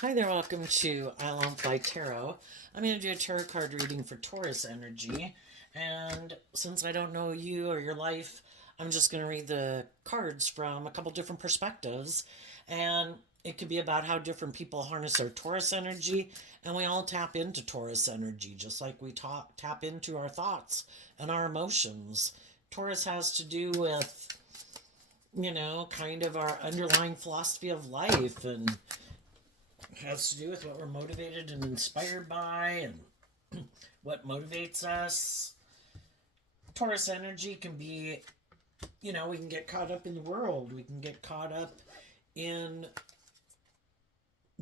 Hi there, welcome to Island Fly Tarot. I'm going to do a tarot card reading for Taurus energy. And since I don't know you or your life, I'm just going to read the cards from a couple different perspectives. And it could be about how different people harness their Taurus energy. And we all tap into Taurus energy, just like we tap into our thoughts and our emotions. Taurus has to do with, kind of our underlying philosophy of life and has to do with what we're motivated and inspired by and what motivates us. Taurus energy can be, we can get caught up in the world. We can get caught up in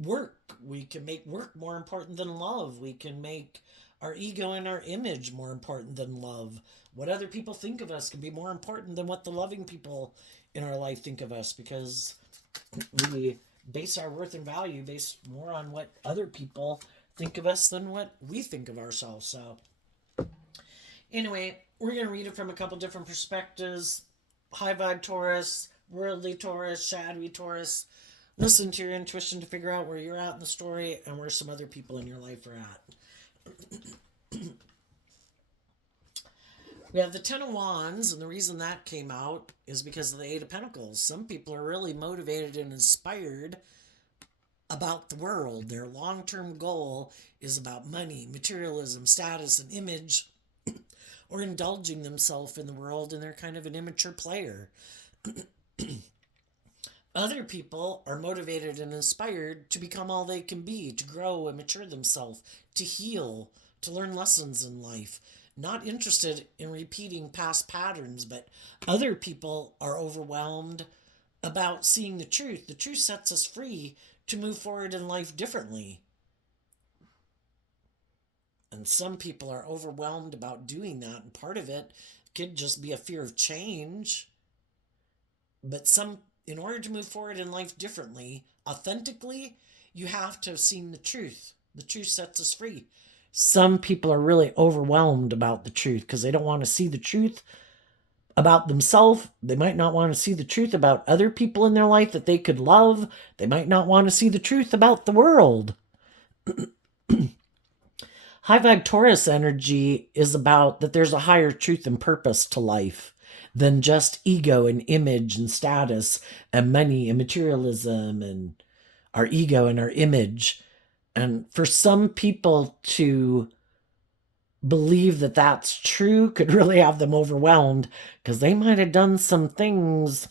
work. We can make work more important than love. We can make our ego and our image more important than love. What other people think of us can be more important than what the loving people in our life think of us because we base our worth and value based more on what other people think of us than what we think of ourselves. So, anyway, we're going to read it from a couple different perspectives. High vibe Taurus, worldly Taurus, shadowy Taurus. Listen to your intuition to figure out where you're at in the story and where some other people in your life are at. We have the Ten of Wands, and the reason that came out is because of the Eight of Pentacles. Some people are really motivated and inspired about the world. Their long term goal is about money, materialism, status, and image, or indulging themselves in the world, and they're kind of an immature player. Other people are motivated and inspired to become all they can be, to grow and mature themselves, to heal, to learn lessons in life. Not interested in repeating past patterns, but other people are overwhelmed about seeing the truth. The truth sets us free to move forward in life differently. And some people are overwhelmed about doing that, and part of it could just be a fear of change. But in order to move forward in life differently, authentically, you have to have seen the truth. The truth sets us free. Some people are really overwhelmed about the truth because they don't want to see the truth about themselves. They might not want to see the truth about other people in their life that they could love. They might not want to see the truth about the world. High vibe Taurus energy is about that there's a higher truth and purpose to life than just ego and image and status and money and materialism and our ego and our image. And for some people to believe that that's true could really have them overwhelmed because they might have done some things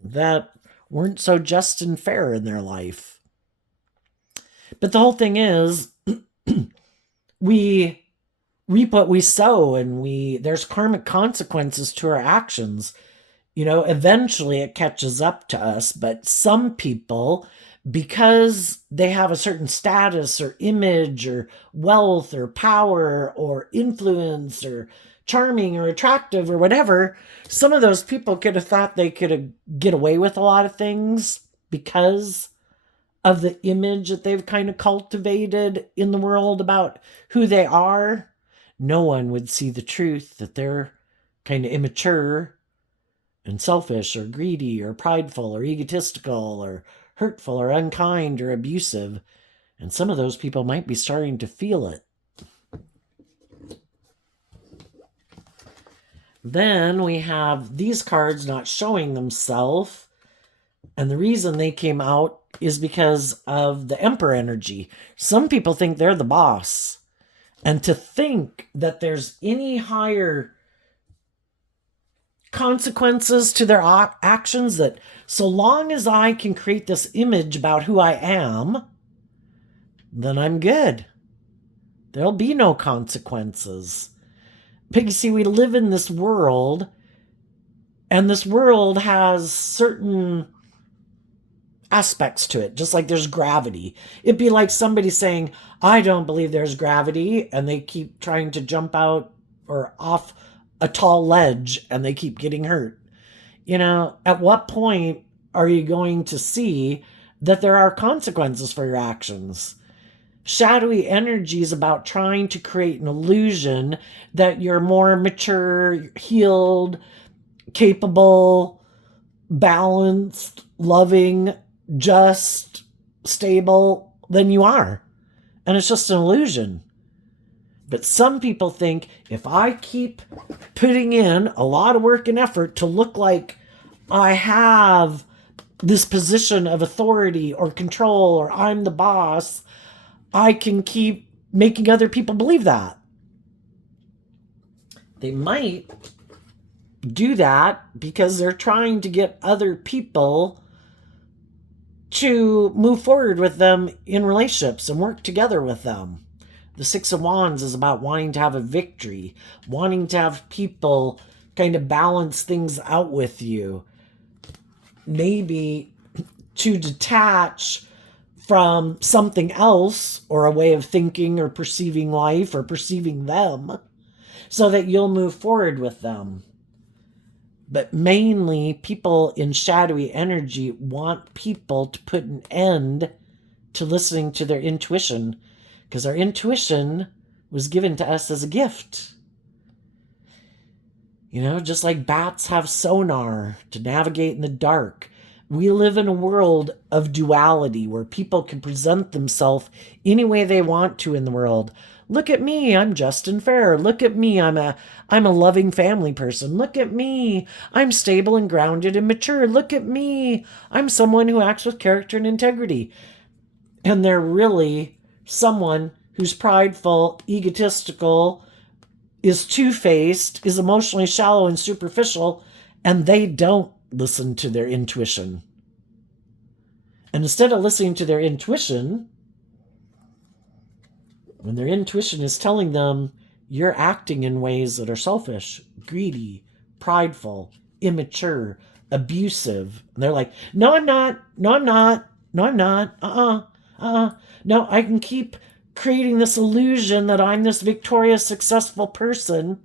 that weren't so just and fair in their life. But the whole thing is, we reap what we sow, and there's karmic consequences to our actions. Eventually it catches up to us, but some people, because they have a certain status or image or wealth or power or influence or charming or attractive or whatever, some of those people could have thought they could get away with a lot of things because of the image that they've kind of cultivated in the world about who they are. No one would see the truth that they're kind of immature and selfish or greedy or prideful or egotistical or hurtful or unkind or abusive. And some of those people might be starting to feel it. Then we have these cards not showing themselves. And the reason they came out is because of the Emperor energy. Some people think they're the boss. And to think that there's any higher consequences to their actions, that so long as I can create this image about who I am, then I'm good. There'll be no consequences. But you see, we live in this world, and this world has certain aspects to it, just like there's gravity. It'd be like somebody saying, I don't believe there's gravity, and they keep trying to jump out or off a tall ledge and they keep getting hurt. At what point are you going to see that there are consequences for your actions? Shadowy energy is about trying to create an illusion that you're more mature, healed, capable, balanced, loving, just, stable, then you are. And it's just an illusion. But some people think if I keep putting in a lot of work and effort to look like I have this position of authority or control, or I'm the boss, I can keep making other people believe that. They might do that because they're trying to get other people to move forward with them in relationships and work together with them. The Six of Wands is about wanting to have a victory, wanting to have people kind of balance things out with you. Maybe to detach from something else or a way of thinking or perceiving life or perceiving them so that you'll move forward with them. But mainly, people in shadowy energy want people to put an end to listening to their intuition, because our intuition was given to us as a gift. You know, just like bats have sonar to navigate in the dark, we live in a world of duality where people can present themselves any way they want to in the world. Look at me, I'm just and fair. Look at me, I'm a loving family person. Look at me, I'm stable and grounded and mature. Look at me, I'm someone who acts with character and integrity. And they're really someone who's prideful, egotistical, is two-faced, is emotionally shallow and superficial, and they don't listen to their intuition. And instead of listening to their intuition, when their intuition is telling them you're acting in ways that are selfish, greedy, prideful, immature, abusive, and they're like, no, I'm not. No, I'm not. No, I'm not. No, I can keep creating this illusion that I'm this victorious, successful person.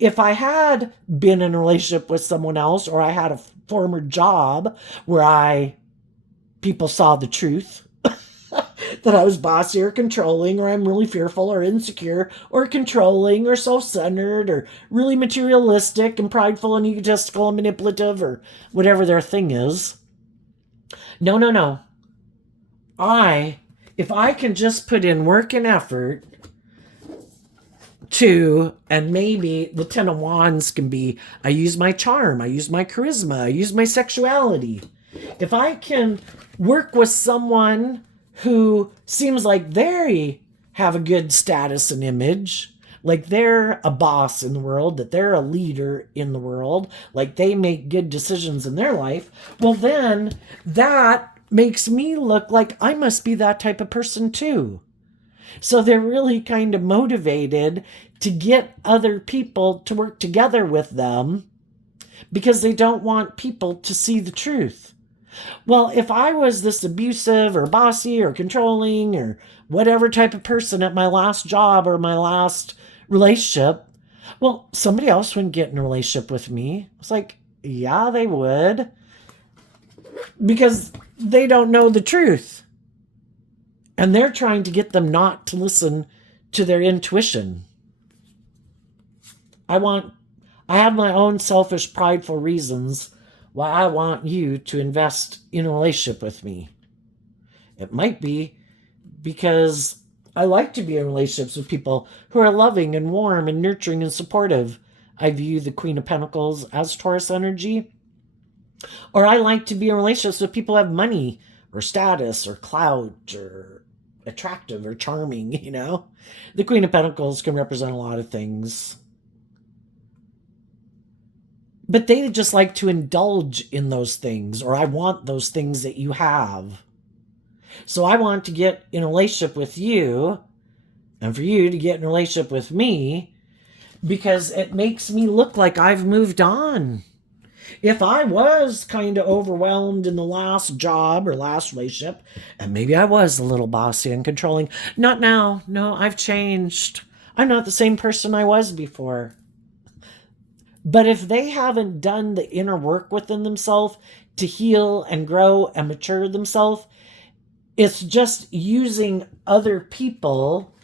If I had been in a relationship with someone else, or I had a former job where people saw the truth, that I was bossy or controlling, or I'm really fearful or insecure or controlling or self-centered or really materialistic and prideful and egotistical and manipulative or whatever their thing is. No. If I can just put in work and effort to, and maybe the Ten of Wands can be, I use my charm, I use my charisma, I use my sexuality. If I can work with someone who seems like they have a good status and image, like they're a boss in the world, that they're a leader in the world, like they make good decisions in their life, well then that makes me look like I must be that type of person too. So they're really kind of motivated to get other people to work together with them because they don't want people to see the truth. Well, if I was this abusive or bossy or controlling or whatever type of person at my last job or my last relationship, well, somebody else wouldn't get in a relationship with me. It's like, yeah, they would. Because they don't know the truth. And they're trying to get them not to listen to their intuition. I have my own selfish, prideful reasons why I want you to invest in a relationship with me. It might be because I like to be in relationships with people who are loving and warm and nurturing and supportive. I view the Queen of Pentacles as Taurus energy. Or I like to be in relationships with people who have money or status or clout or attractive or charming, you know. The Queen of Pentacles can represent a lot of things. But they just like to indulge in those things, or I want those things that you have. So I want to get in a relationship with you, and for you to get in a relationship with me, because it makes me look like I've moved on. If I was kind of overwhelmed in the last job or last relationship, and maybe I was a little bossy and controlling, not now. No, I've changed. I'm not the same person I was before. But if they haven't done the inner work within themselves to heal and grow and mature themselves, it's just using other people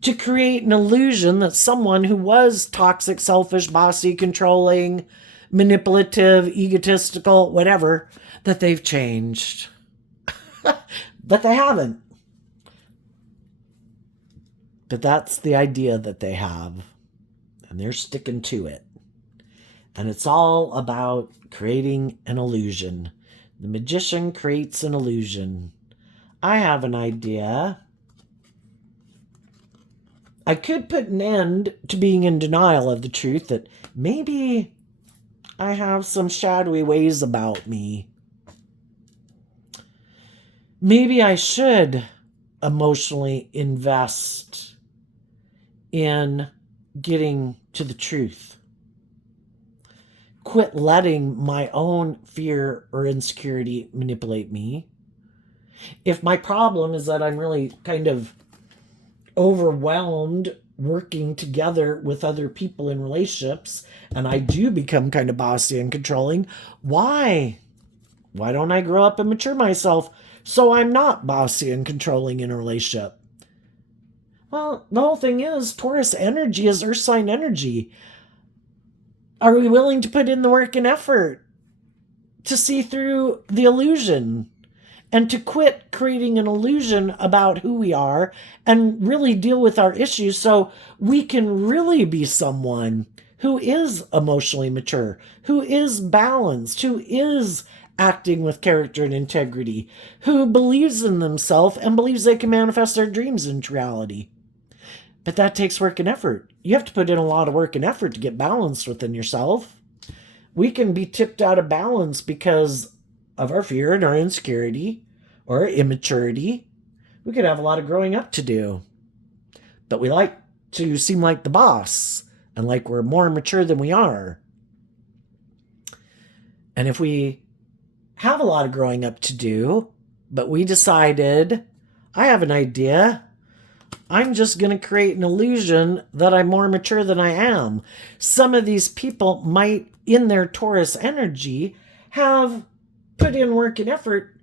to create an illusion that someone who was toxic, selfish, bossy, controlling, manipulative, egotistical, whatever, that they've changed. But they haven't. But that's the idea that they have, and they're sticking to it. And it's all about creating an illusion. The magician creates an illusion. I have an idea. I could put an end to being in denial of the truth that maybe I have some shadowy ways about me. Maybe I should emotionally invest in getting to the truth. Quit letting my own fear or insecurity manipulate me. If my problem is that I'm really kind of overwhelmed working together with other people in relationships, and I do become kind of bossy and controlling, why? Why don't I grow up and mature myself so I'm not bossy and controlling in a relationship? Well, the whole thing is Taurus energy is earth sign energy. Are we willing to put in the work and effort to see through the illusion and to quit creating an illusion about who we are and really deal with our issues so we can really be someone who is emotionally mature, who is balanced, who is acting with character and integrity, who believes in themselves and believes they can manifest their dreams into reality. But that takes work and effort. You have to put in a lot of work and effort to get balanced within yourself. We can be tipped out of balance because of our fear and our insecurity or our immaturity. We could have a lot of growing up to do. But we like to seem like the boss and like we're more mature than we are. And if we have a lot of growing up to do, but we decided, I have an idea, I'm just going to create an illusion that I'm more mature than I am. Some of these people might, in their Taurus energy, have put in work and effort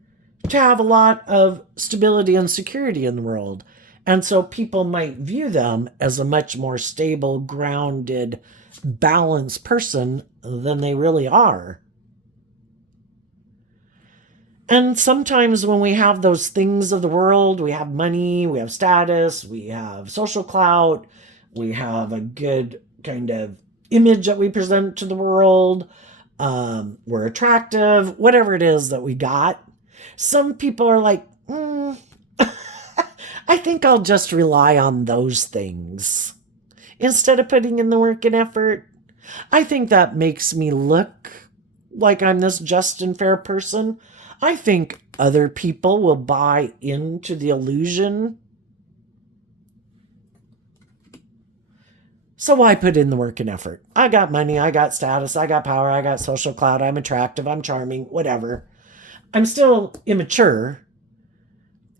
to have a lot of stability and security in the world. And so people might view them as a much more stable, grounded, balanced person than they really are. And sometimes when we have those things of the world, we have money, we have status, we have social clout, we have a good kind of image that we present to the world, we're attractive, whatever it is that we got. Some people are like, I think I'll just rely on those things instead of putting in the work and effort. I think that makes me look like I'm this just and fair person. I think other people will buy into the illusion. So why put in the work and effort? I got money, I got status, I got power, I got social clout, I'm attractive, I'm charming, whatever. I'm still immature.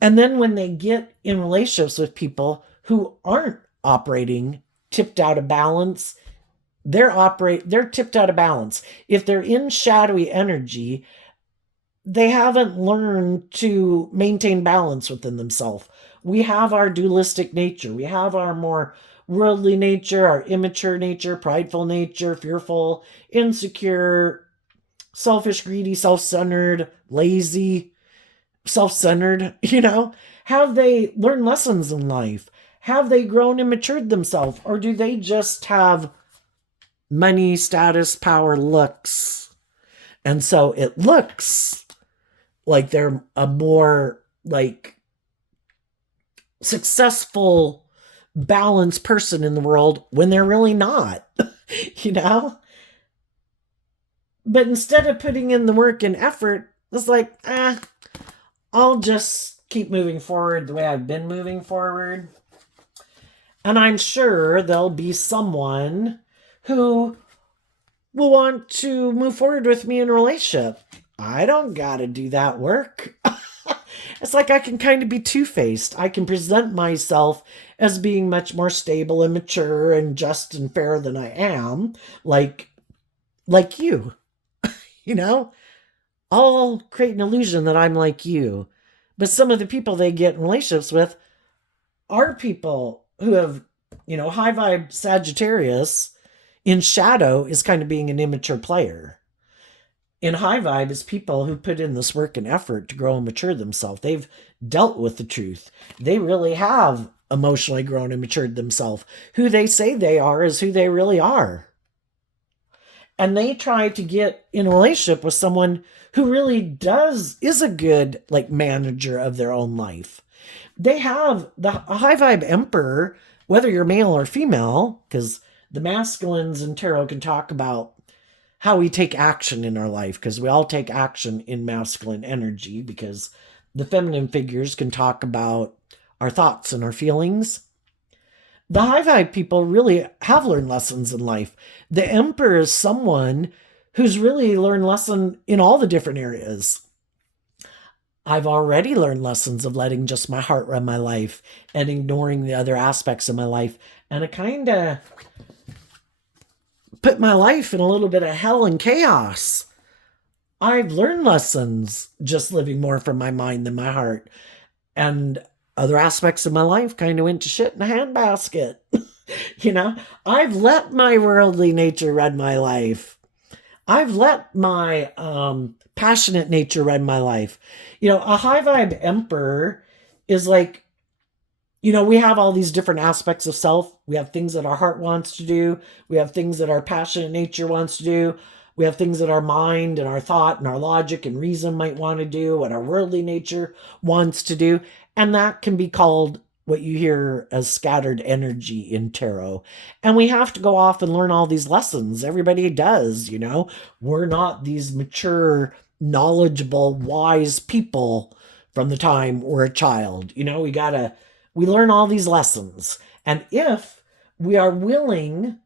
And then when they get in relationships with people who aren't operating tipped out of balance, they're tipped out of balance. If they're in shadowy energy, they haven't learned to maintain balance within themselves. We have our dualistic nature. We have our more worldly nature, our immature nature, prideful nature, fearful, insecure, selfish, greedy, self-centered, lazy, self-centered, Have they learned lessons in life? Have they grown and matured themselves? Or do they just have money, status, power, looks? And so it looks like they're a more successful, balanced person in the world when they're really not, But instead of putting in the work and effort, it's like, I'll just keep moving forward the way I've been moving forward. And I'm sure there'll be someone who will want to move forward with me in a relationship. I don't gotta do that work. It's like I can kind of be two-faced. I can present myself as being much more stable and mature and just and fair than I am, like you. I'll create an illusion that I'm like you. But some of the people they get in relationships with are people who have, high vibe Sagittarius in shadow is kind of being an immature player. In high vibe is people who put in this work and effort to grow and mature themselves. They've dealt with the truth. They really have emotionally grown and matured themselves. Who they say they are is who they really are. And they try to get in a relationship with someone who really is a good like manager of their own life. They have the high vibe emperor, whether you're male or female, because the masculines in tarot can talk about how we take action in our life, because we all take action in masculine energy, because the feminine figures can talk about our thoughts and our feelings. The high vibe people really have learned lessons in life. The emperor is someone who's really learned lesson in all the different areas. I've already learned lessons of letting just my heart run my life and ignoring the other aspects of my life. And it kind of put my life in a little bit of hell and chaos. I've learned lessons just living more from my mind than my heart. And other aspects of my life kind of went to shit in a handbasket. I've let my worldly nature run my life. I've let my passionate nature run my life. A high vibe emperor is like, we have all these different aspects of self. We have things that our heart wants to do. We have things that our passionate nature wants to do. We have things that our mind and our thought and our logic and reason might want to do, what our worldly nature wants to do. And that can be called what you hear as scattered energy in tarot. And we have to go off and learn all these lessons. Everybody does, We're not these mature, knowledgeable, wise people from the time we're a child. We learn all these lessons. And if we are willing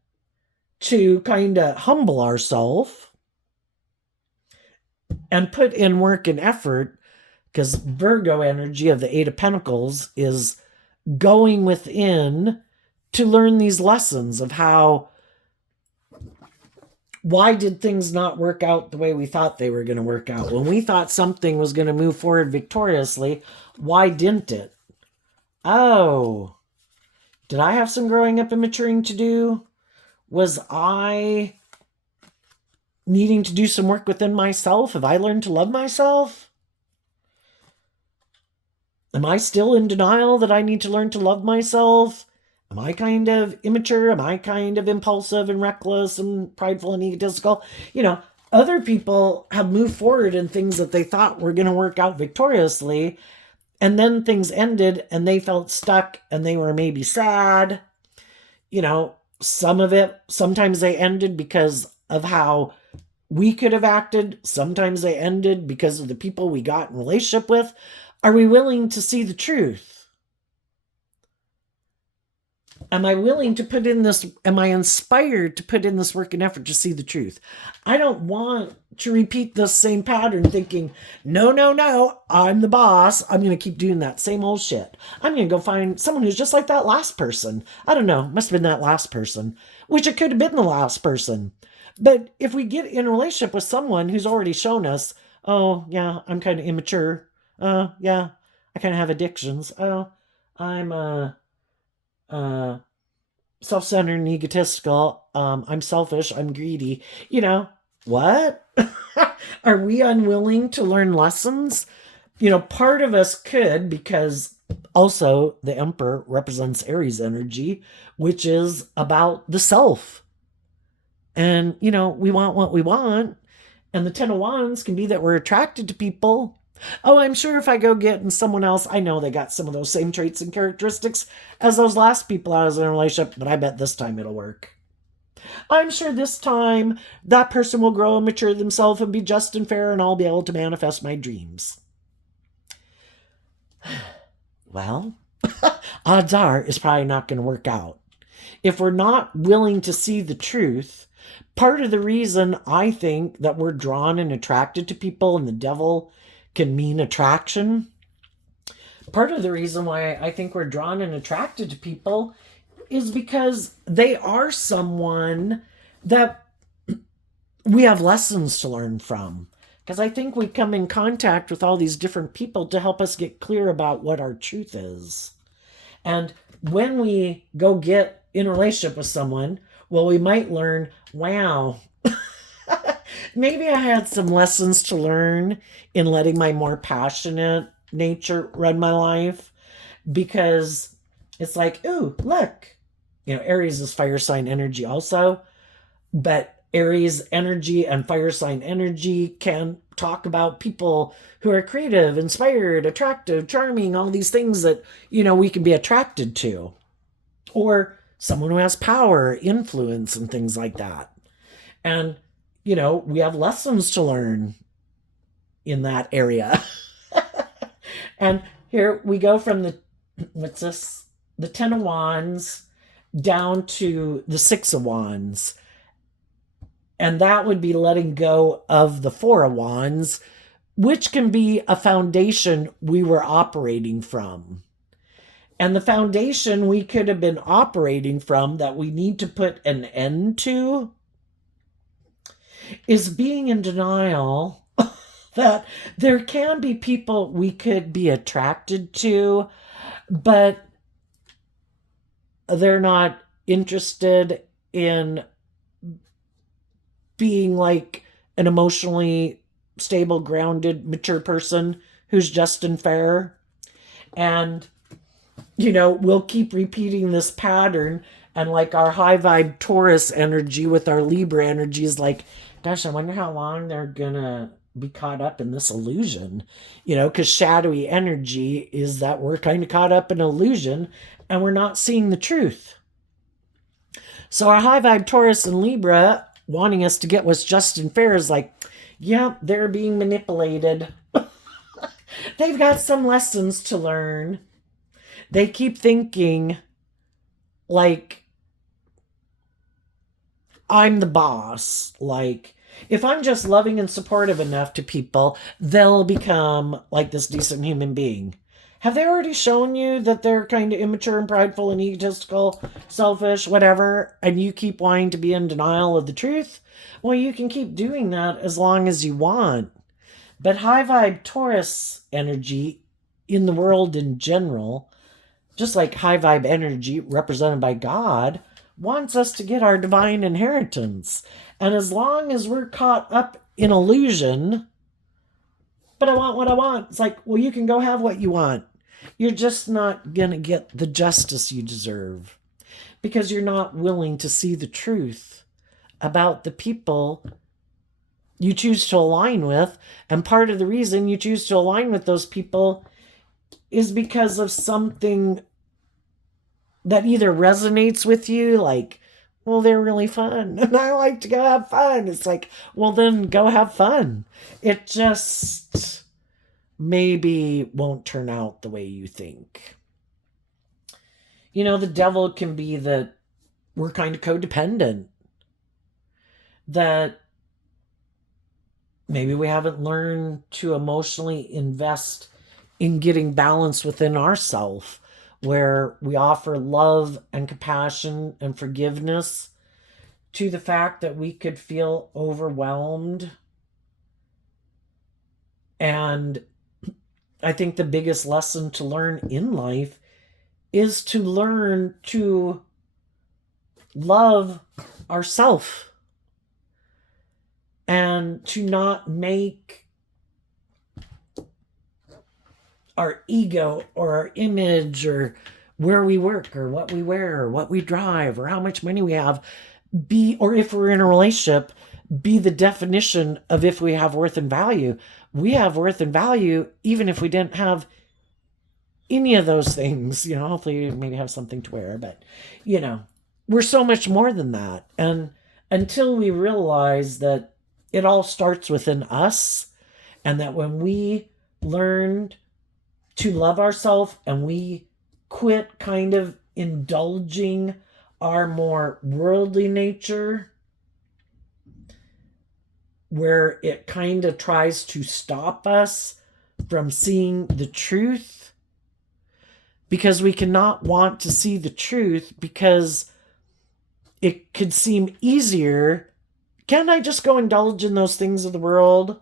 to kind of humble ourselves and put in work and effort, because Virgo energy of the Eight of Pentacles is going within to learn these lessons of why did things not work out the way we thought they were going to work out? When we thought something was going to move forward victoriously, why didn't it? Oh, did I have some growing up and maturing to do? Was I needing to do some work within myself? Have I learned to love myself? Am I still in denial that I need to learn to love myself? Am I kind of immature? Am I kind of impulsive and reckless and prideful and egotistical? Other people have moved forward in things that they thought were going to work out victoriously, and then things ended and they felt stuck and they were maybe sad. Some of it, sometimes they ended because of how we could have acted. Sometimes they ended because of the people we got in relationship with. Are we willing to see the truth? Am I willing to put in this? Am I inspired to put in this work and effort to see the truth? I don't want to repeat the same pattern thinking, no, I'm the boss. I'm going to keep doing that same old shit. I'm going to go find someone who's just like that last person. I don't know. Must have been that last person, which it could have been the last person. But if we get in a relationship with someone who's already shown us, oh, yeah, I'm kind of immature. Yeah, I kind of have addictions. Oh, I'm, self-centered and egotistical. I'm selfish. I'm greedy. What? Are we unwilling to learn lessons? Part of us could, because also the Emperor represents Aries energy, which is about the self. And, we want what we want. And the Ten of Wands can be that we're attracted to people. Oh, I'm sure if I go get someone else, I know they got some of those same traits and characteristics as those last people I was in a relationship, but I bet this time it'll work. I'm sure this time that person will grow and mature themselves and be just and fair, and I'll be able to manifest my dreams. Well, odds are it's probably not going to work out. If we're not willing to see the truth, part of the reason I think that we're drawn and attracted to people, and the devil can mean attraction. Part of the reason why I think we're drawn and attracted to people is because they are someone that we have lessons to learn from. Because I think we come in contact with all these different people to help us get clear about what our truth is. And when we go get in a relationship with someone, well, we might learn, wow, maybe I had some lessons to learn in letting my more passionate nature run my life, because It's like, ooh, look. Aries is fire sign energy also, but Aries energy and fire sign energy can talk about people who are creative, inspired, attractive, charming, all these things that, we can be attracted to. Or someone who has power, influence, and things like that. And, we have lessons to learn in that area. And here we go from what's this? The 10 of Wands down to the 6 of Wands. And that would be letting go of the 4 of Wands, which can be a foundation we were operating from. And the foundation we could have been operating from that we need to put an end to is being in denial that there can be people we could be attracted to, but they're not interested in being like an emotionally stable, grounded, mature person who's just and fair. And, we'll keep repeating this pattern. And like our high vibe Taurus energy with our Libra energy is like, gosh, I wonder how long they're going to be caught up in this illusion, because shadowy energy is that we're kind of caught up in illusion and we're not seeing the truth. So our high vibe Taurus and Libra wanting us to get what's just and fair is like, yeah, they're being manipulated. They've got some lessons to learn. They keep thinking like I'm the boss. Like, if I'm just loving and supportive enough to people, they'll become like this decent human being. Have they already shown you that they're kind of immature and prideful and egotistical, selfish, whatever, and you keep wanting to be in denial of the truth? Well, you can keep doing that as long as you want. But high vibe Taurus energy in the world in general, just like high vibe energy represented by God, wants us to get our divine inheritance. And as long as we're caught up in illusion, but I want what I want, it's like, well, you can go have what you want. You're just not going to get the justice you deserve because you're not willing to see the truth about the people you choose to align with. And part of the reason you choose to align with those people is because of something that either resonates with you, like, well, they're really fun and I like to go have fun. It's like, well, then go have fun. It just maybe won't turn out the way you think. The devil can be that we're kind of codependent, that maybe we haven't learned to emotionally invest in getting balance within ourselves, where we offer love and compassion and forgiveness to the fact that we could feel overwhelmed. And I think the biggest lesson to learn in life is to learn to love ourselves and to not make our ego or our image or where we work or what we wear or what we drive or how much money we have be, or if we're in a relationship, be the definition of if we have worth and value. We have worth and value even if we didn't have any of those things. Hopefully you maybe have something to wear, but we're so much more than that. And until we realize that it all starts within us, and that when we learned to love ourselves and we quit kind of indulging our more worldly nature, where it kind of tries to stop us from seeing the truth, because we cannot want to see the truth because it could seem easier. Can't I just go indulge in those things of the world?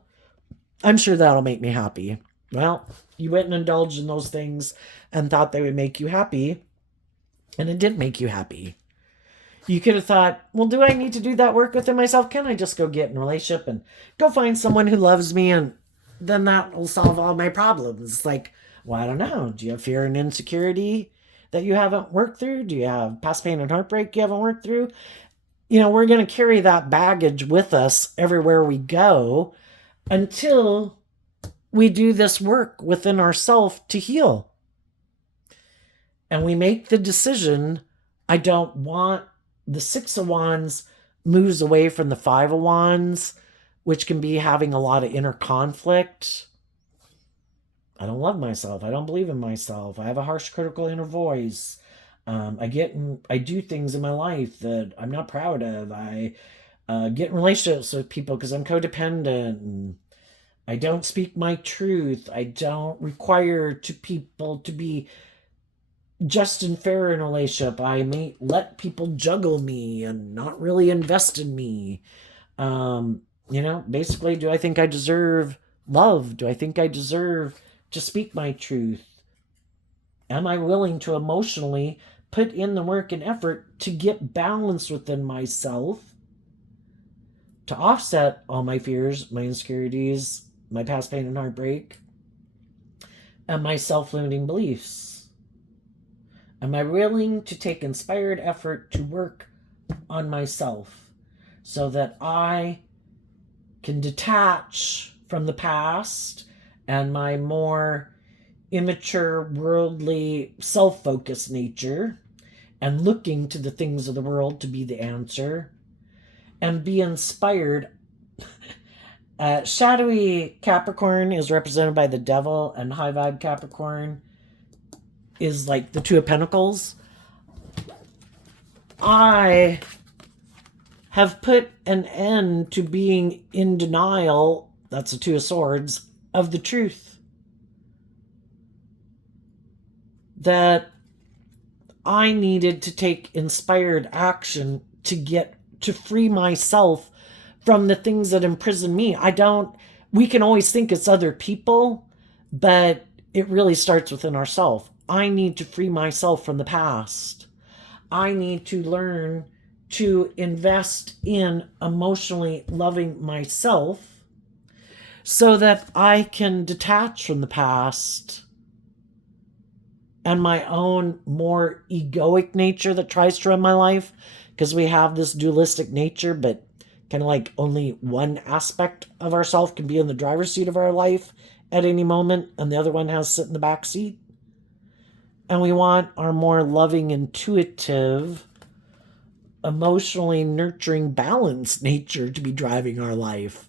I'm sure that'll make me happy. Well, you went and indulged in those things and thought they would make you happy, and it didn't make you happy. You could have thought, well, do I need to do that work within myself? Can I just go get in a relationship and go find someone who loves me, and then that will solve all my problems? It's like, well, I don't know. Do you have fear and insecurity that you haven't worked through? Do you have past pain and heartbreak you haven't worked through? You know, we're going to carry that baggage with us everywhere we go until we do this work within ourselves to heal. And we make the decision, I don't want the Six of Wands moves away from the Five of Wands, which can be having a lot of inner conflict. I don't love myself. I don't believe in myself. I have a harsh, critical inner voice. I do things in my life that I'm not proud of. I get in relationships with people because I'm codependent. And I don't speak my truth. I don't require to people to be just and fair in a relationship. I may let people juggle me and not really invest in me. Basically, do I think I deserve love? Do I think I deserve to speak my truth? Am I willing to emotionally put in the work and effort to get balance within myself, to offset all my fears, my insecurities, my past pain and heartbreak, and my self-limiting beliefs? Am I willing to take inspired effort to work on myself so that I can detach from the past and my more immature, worldly, self-focused nature and looking to the things of the world to be the answer and be inspired? Shadowy Capricorn is represented by the devil, and high vibe Capricorn is like the Two of Pentacles. I have put an end to being in denial, that's the Two of Swords, of the truth. That I needed to take inspired action to free myself from the things that imprison me. We can always think it's other people, but it really starts within ourselves. I need to free myself from the past. I need to learn to invest in emotionally loving myself so that I can detach from the past and my own more egoic nature that tries to run my life, because we have this dualistic nature, but kind of like only one aspect of ourselves can be in the driver's seat of our life at any moment, and the other one has to sit in the back seat. And we want our more loving, intuitive, emotionally nurturing, balanced nature to be driving our life.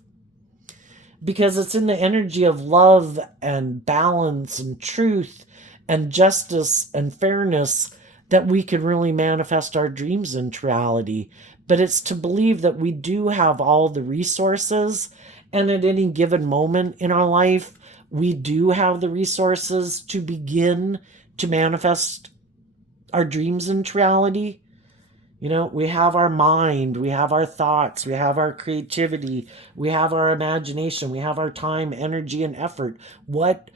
Because it's in the energy of love and balance and truth and justice and fairness that we can really manifest our dreams into reality. But it's to believe that we do have all the resources, and at any given moment in our life, we do have the resources to begin to manifest our dreams into reality. You know, we have our mind, we have our thoughts, we have our creativity, we have our imagination, we have our time, energy, and effort. What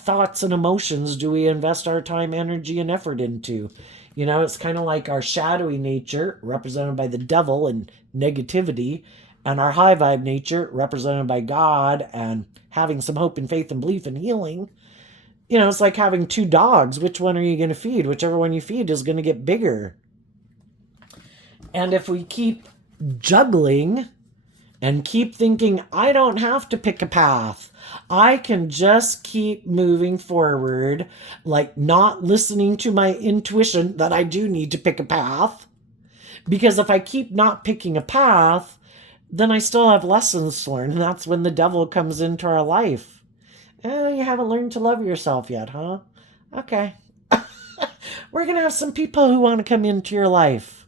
thoughts and emotions do we invest our time, energy, and effort into? You know, it's kind of like our shadowy nature, represented by the devil and negativity, and our high vibe nature, represented by God and having some hope and faith and belief and healing. You know, it's like having two dogs. Which one are you going to feed? Whichever one you feed is going to get bigger. And if we keep juggling and keep thinking, I don't have to pick a path, I can just keep moving forward, like not listening to my intuition that I do need to pick a path. Because if I keep not picking a path, then I still have lessons to learn. And that's when the devil comes into our life. Oh, you haven't learned to love yourself yet, huh? Okay. We're going to have some people who want to come into your life.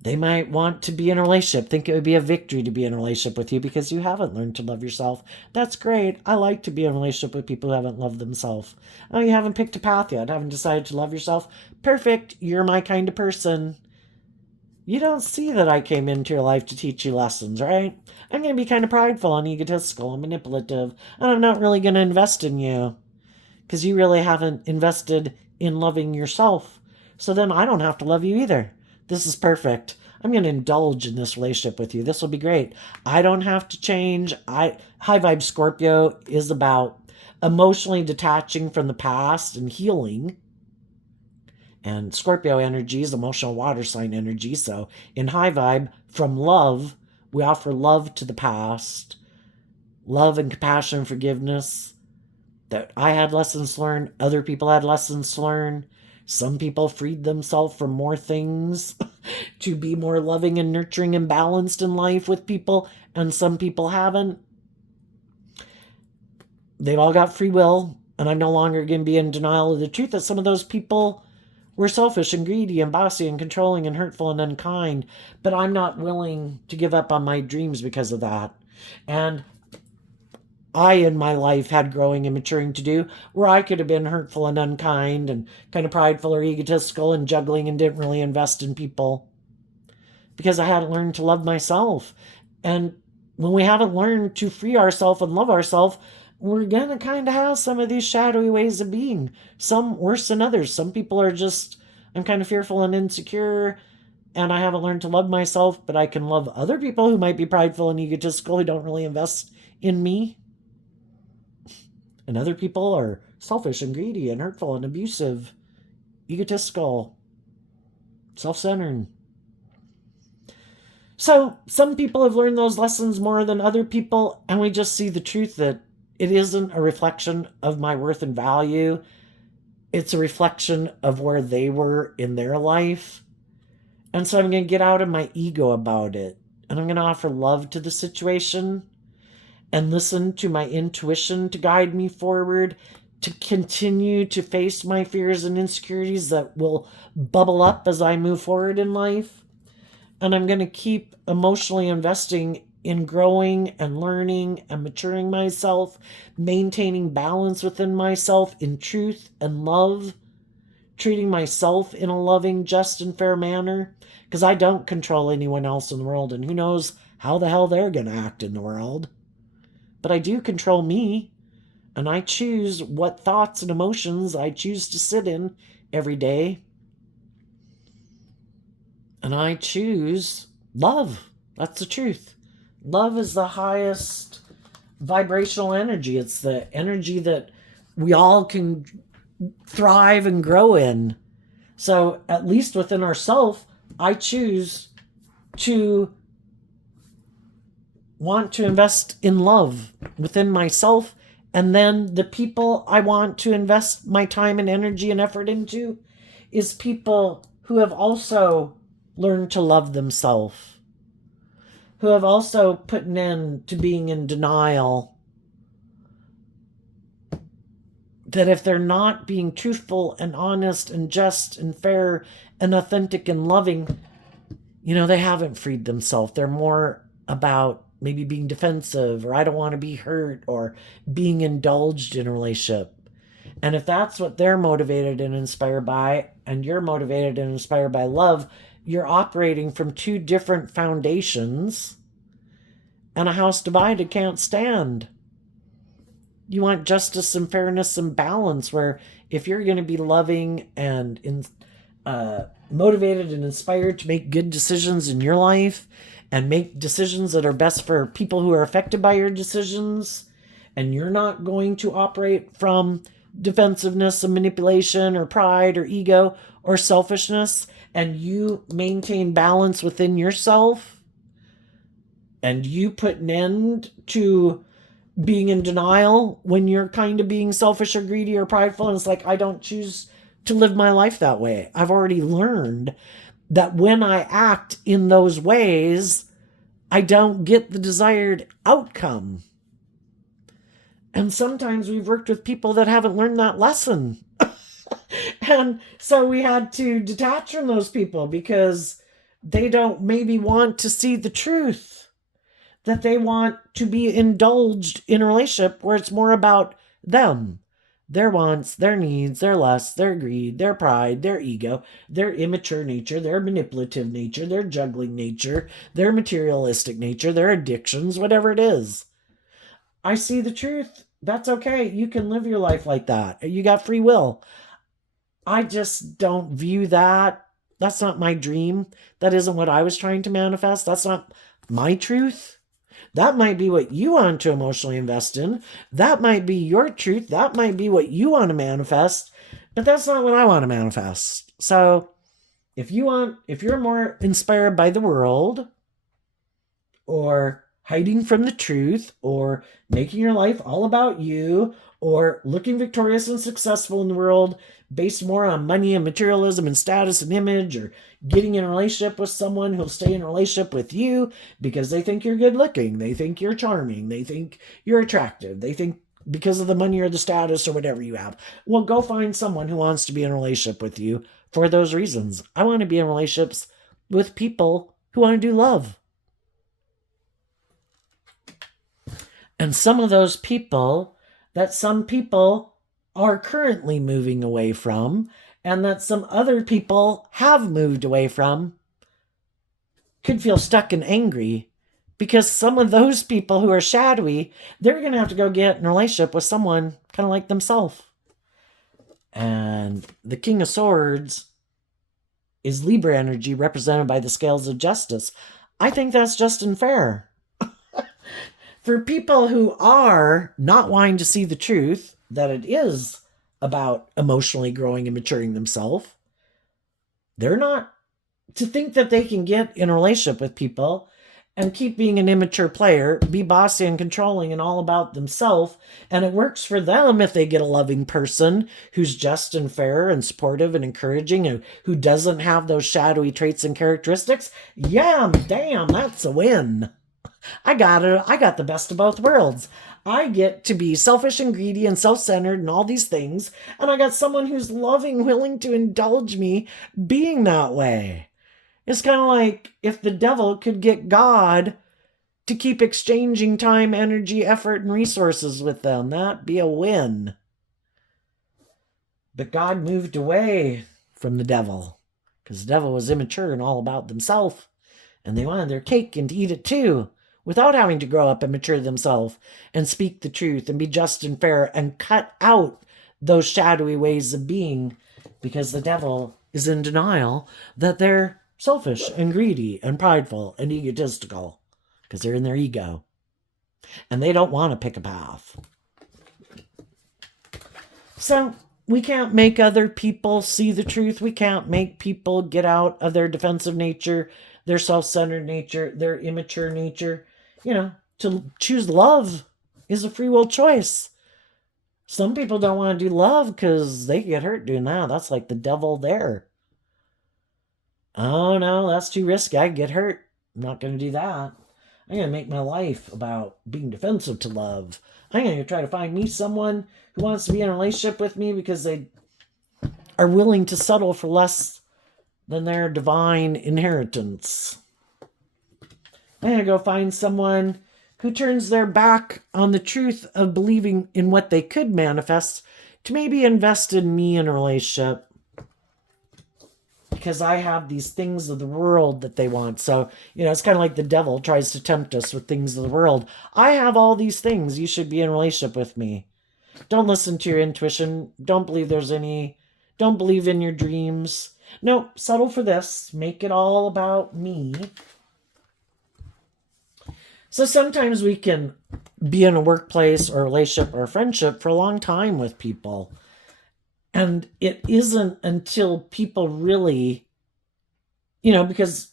They might want to be in a relationship, think it would be a victory to be in a relationship with you because you haven't learned to love yourself. That's great. I like to be in a relationship with people who haven't loved themselves. Oh, you haven't picked a path yet, haven't decided to love yourself? Perfect. You're my kind of person. You don't see that I came into your life to teach you lessons, right? I'm going to be kind of prideful and egotistical and manipulative, and I'm not really going to invest in you because you really haven't invested in loving yourself. So then I don't have to love you either. This is perfect. I'm going to indulge in this relationship with you. This will be great. I don't have to change. High vibe Scorpio is about emotionally detaching from the past and healing. And Scorpio energy is emotional water sign energy. So in high vibe, from love, we offer love to the past, love and compassion and forgiveness. That I had lessons to learn, other people had lessons to learn. Some people freed themselves from more things to be more loving and nurturing and balanced in life with people, and some people haven't. They've all got free will, and I'm no longer going to be in denial of the truth that some of those people were selfish and greedy and bossy and controlling and hurtful and unkind, but I'm not willing to give up on my dreams because of that. And I, in my life, had growing and maturing to do where I could have been hurtful and unkind and kind of prideful or egotistical and juggling and didn't really invest in people because I hadn't learned to love myself. And when we haven't learned to free ourselves and love ourselves, we're going to kind of have some of these shadowy ways of being, some worse than others. Some people are just, I'm kind of fearful and insecure, and I haven't learned to love myself, but I can love other people who might be prideful and egotistical who don't really invest in me. And other people are selfish and greedy and hurtful and abusive, egotistical, self-centered. So some people have learned those lessons more than other people, and we just see the truth that it isn't a reflection of my worth and value. It's a reflection of where they were in their life. And so I'm going to get out of my ego about it. And I'm going to offer love to the situation and listen to my intuition to guide me forward, to continue to face my fears and insecurities that will bubble up as I move forward in life. And I'm going to keep emotionally investing in growing and learning and maturing myself, maintaining balance within myself in truth and love, treating myself in a loving, just, and fair manner, because I don't control anyone else in the world, and who knows how the hell they're going to act in the world. But I do control me, and I choose what thoughts and emotions I choose to sit in every day. And I choose love. That's the truth. Love is the highest vibrational energy. It's the energy that we all can thrive and grow in. So at least within ourselves, I choose to want to invest in love within myself, and then the people I want to invest my time and energy and effort into is people who have also learned to love themselves, who have also put an end to being in denial, that if they're not being truthful and honest and just and fair and authentic and loving, they haven't freed themselves. They're more about maybe being defensive, or I don't want to be hurt, or being indulged in a relationship. And if that's what they're motivated and inspired by, and you're motivated and inspired by love, you're operating from two different foundations, and a house divided can't stand. You want justice and fairness and balance, where if you're going to be loving and motivated and inspired to make good decisions in your life and make decisions that are best for people who are affected by your decisions, and you're not going to operate from defensiveness and manipulation or pride or ego or selfishness, and you maintain balance within yourself, and you put an end to being in denial when you're kind of being selfish or greedy or prideful, and it's like, I don't choose to live my life that way. I've already learned that when I act in those ways, I don't get the desired outcome. And sometimes we've worked with people that haven't learned that lesson. And so we had to detach from those people because they don't maybe want to see the truth, that they want to be indulged in a relationship where it's more about them, their wants, their needs, their lusts, their greed, their pride, their ego, their immature nature, their manipulative nature, their juggling nature, their materialistic nature, their addictions, whatever it is. I see the truth. That's okay. You can live your life like that. You got free will. I just don't view that. That's not my dream. That isn't what I was trying to manifest. That's not my truth. That might be what you want to emotionally invest in. That might be your truth. That might be what you want to manifest. But that's not what I want to manifest. So if you're more inspired by the world, or hiding from the truth, or making your life all about you, or looking victorious and successful in the world based more on money and materialism and status and image, or getting in a relationship with someone who'll stay in a relationship with you because they think you're good looking, they think you're charming, they think you're attractive, they think because of the money or the status or whatever you have. Well, go find someone who wants to be in a relationship with you for those reasons. I want to be in relationships with people who want to do love. And some of those people that some people are currently moving away from, and that some other people have moved away from, could feel stuck and angry, because some of those people who are shadowy, they're going to have to go get in a relationship with someone kind of like themselves. And the King of Swords is Libra energy represented by the scales of justice. I think that's just and fair. For people who are not wanting to see the truth, that it is about emotionally growing and maturing themselves, they're not to think that they can get in a relationship with people and keep being an immature player, be bossy and controlling and all about themselves. And it works for them if they get a loving person who's just and fair and supportive and encouraging, and who doesn't have those shadowy traits and characteristics. Yeah, damn, that's a win. I got it. I got the best of both worlds. I get to be selfish and greedy and self-centered and all these things, and I got someone who's loving, willing to indulge me being that way. It's kind of like if the devil could get God to keep exchanging time, energy, effort, and resources with them. That'd be a win. But God moved away from the devil because the devil was immature and all about themselves, and they wanted their cake and to eat it too, without having to grow up and mature themselves and speak the truth and be just and fair and cut out those shadowy ways of being, because the devil is in denial that they're selfish and greedy and prideful and egotistical, because they're in their ego and they don't want to pick a path. So we can't make other people see the truth. We can't make people get out of their defensive nature, their self-centered nature, their immature nature. To choose love is a free will choice. Some people don't want to do love because they get hurt doing that. That's like the devil there. Oh no, that's too risky. I get hurt. I'm not going to do that. I'm going to make my life about being defensive to love. I'm going to try to find me someone who wants to be in a relationship with me because they are willing to settle for less than their divine inheritance. I'm going to go find someone who turns their back on the truth of believing in what they could manifest to maybe invest in me in a relationship, because I have these things of the world that they want. So, it's kind of like the devil tries to tempt us with things of the world. I have all these things. You should be in a relationship with me. Don't listen to your intuition. Don't believe don't believe in your dreams. No, settle for this. Make it all about me. So sometimes we can be in a workplace or a relationship or a friendship for a long time with people. And it isn't until people really, because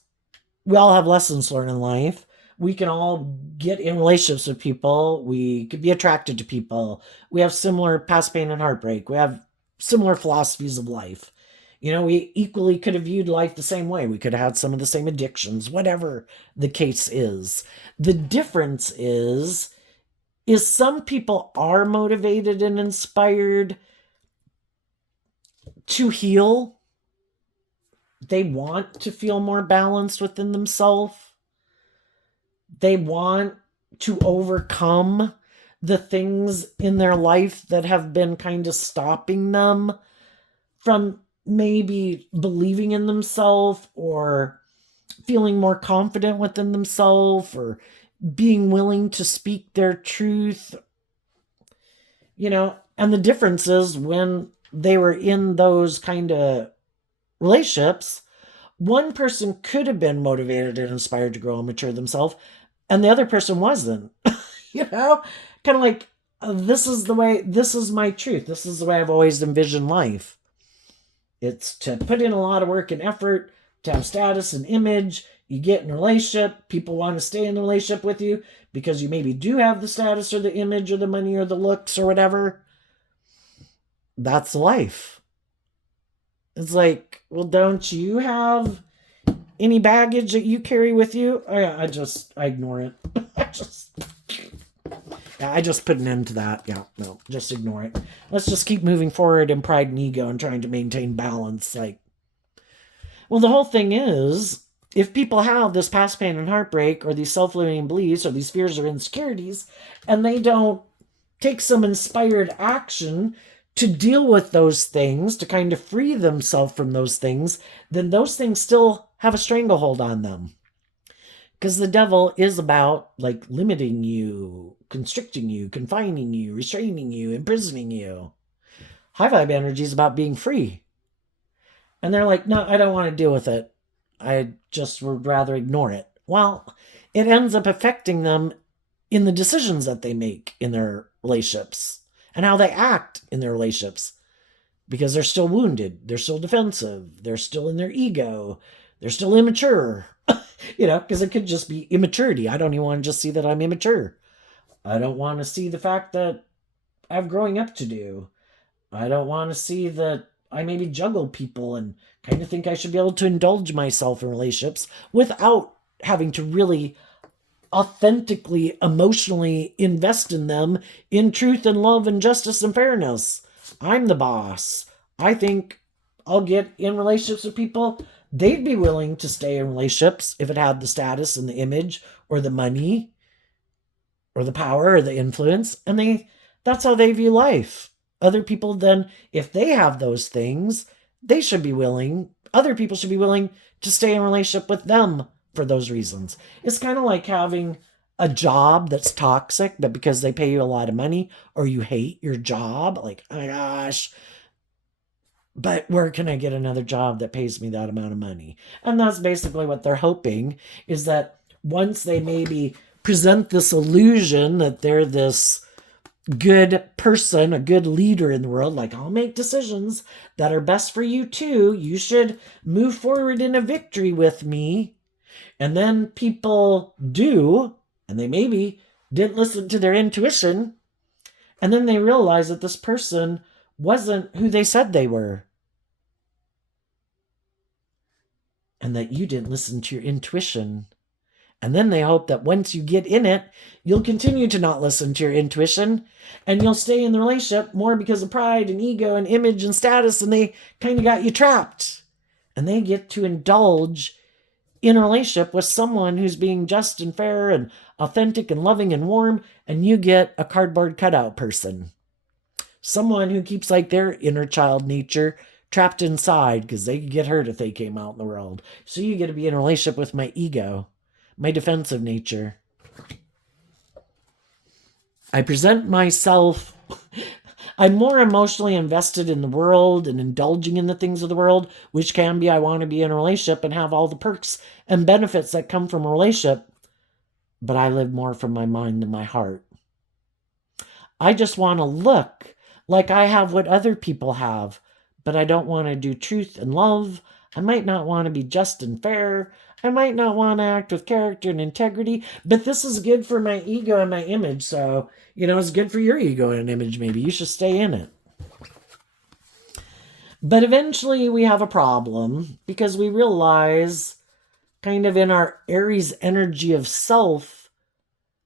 we all have lessons learned in life. We can all get in relationships with people. We could be attracted to people. We have similar past pain and heartbreak. We have similar philosophies of life. We equally could have viewed life the same way. We could have had some of the same addictions, whatever the case is. The difference is some people are motivated and inspired to heal. They want to feel more balanced within themselves. They want to overcome the things in their life that have been kind of stopping them from maybe believing in themselves, or feeling more confident within themselves, or being willing to speak their truth. And the difference is when they were in those kind of relationships, one person could have been motivated and inspired to grow and mature themselves, and the other person wasn't. Kind of like, this is my truth. This is the way I've always envisioned life. It's to put in a lot of work and effort, to have status and image. You get in a relationship, people want to stay in the relationship with you because you maybe do have the status or the image or the money or the looks or whatever. That's life. It's like, well, don't you have any baggage that you carry with you? I ignore it. I just put an end to that. Yeah, no, just ignore it. Let's just keep moving forward in pride and ego and trying to maintain balance. Like, well, the whole thing is, if people have this past pain and heartbreak or these self-limiting beliefs or these fears or insecurities, and they don't take some inspired action to deal with those things, to kind of free themselves from those things, then those things still have a stranglehold on them. Because the devil is about like limiting you, constricting you, confining you, restraining you, imprisoning you. High vibe energy is about being free. And they're like, no, I don't want to deal with it. I just would rather ignore it. Well, it ends up affecting them in the decisions that they make in their relationships and how they act in their relationships, because they're still wounded, they're still defensive, they're still in their ego, they're still immature. Because it could just be immaturity. I don't even want to just see that I'm immature. I don't want to see the fact that I have growing up to do. I don't want to see that I maybe juggle people and kind of think I should be able to indulge myself in relationships without having to really authentically, emotionally invest in them in truth and love and justice and fairness. I'm the boss. I think I'll get in relationships with people. They'd be willing to stay in relationships if it had the status and the image or the money or the power or the influence. And that's how they view life. Other people then, if they have those things, they should be willing, other people should be willing to stay in relationship with them for those reasons. It's kind of like having a job that's toxic, but because they pay you a lot of money, or you hate your job, like, oh my gosh, but where can I get another job that pays me that amount of money? And that's basically what they're hoping, is that once they maybe present this illusion that they're this good person, a good leader in the world, like, I'll make decisions that are best for you too. You should move forward in a victory with me. And then people do, and they maybe didn't listen to their intuition. And then they realize that this person wasn't who they said they were. And that you didn't listen to your intuition. And then they hope that once you get in it, you'll continue to not listen to your intuition, and you'll stay in the relationship more because of pride and ego and image and status, and they kind of got you trapped. And they get to indulge in a relationship with someone who's being just and fair and authentic and loving and warm, and you get a cardboard cutout person. Someone who keeps like their inner child nature trapped inside because they could get hurt if they came out in the world. So you get to be in a relationship with my ego, my defensive nature. I present myself. I'm more emotionally invested in the world and indulging in the things of the world, which can be I want to be in a relationship and have all the perks and benefits that come from a relationship. But I live more from my mind than my heart. I just want to look like I have what other people have, but I don't want to do truth and love. I might not want to be just and fair. I might not want to act with character and integrity, but this is good for my ego and my image. So, it's good for your ego and image. Maybe you should stay in it. But eventually we have a problem because we realize, kind of in our Aries energy of self,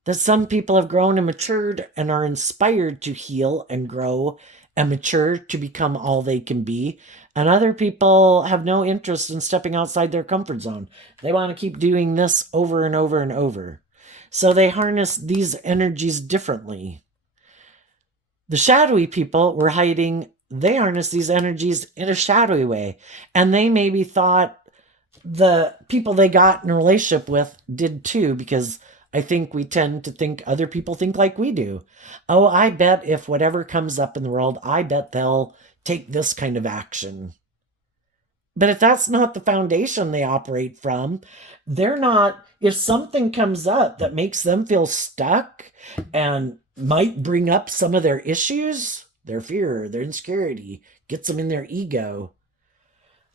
that some people have grown and matured and are inspired to heal and grow and mature to become all they can be. And other people have no interest in stepping outside their comfort zone. They want to keep doing this over and over and over. So they harness these energies differently. The shadowy people were hiding. They harness these energies in a shadowy way. And they maybe thought the people they got in a relationship with did too, because I think we tend to think other people think like we do. Oh, I bet if whatever comes up in the world, I bet they'll take this kind of action. But if that's not the foundation they operate from, they're not, if something comes up that makes them feel stuck and might bring up some of their issues, their fear, their insecurity, gets them in their ego,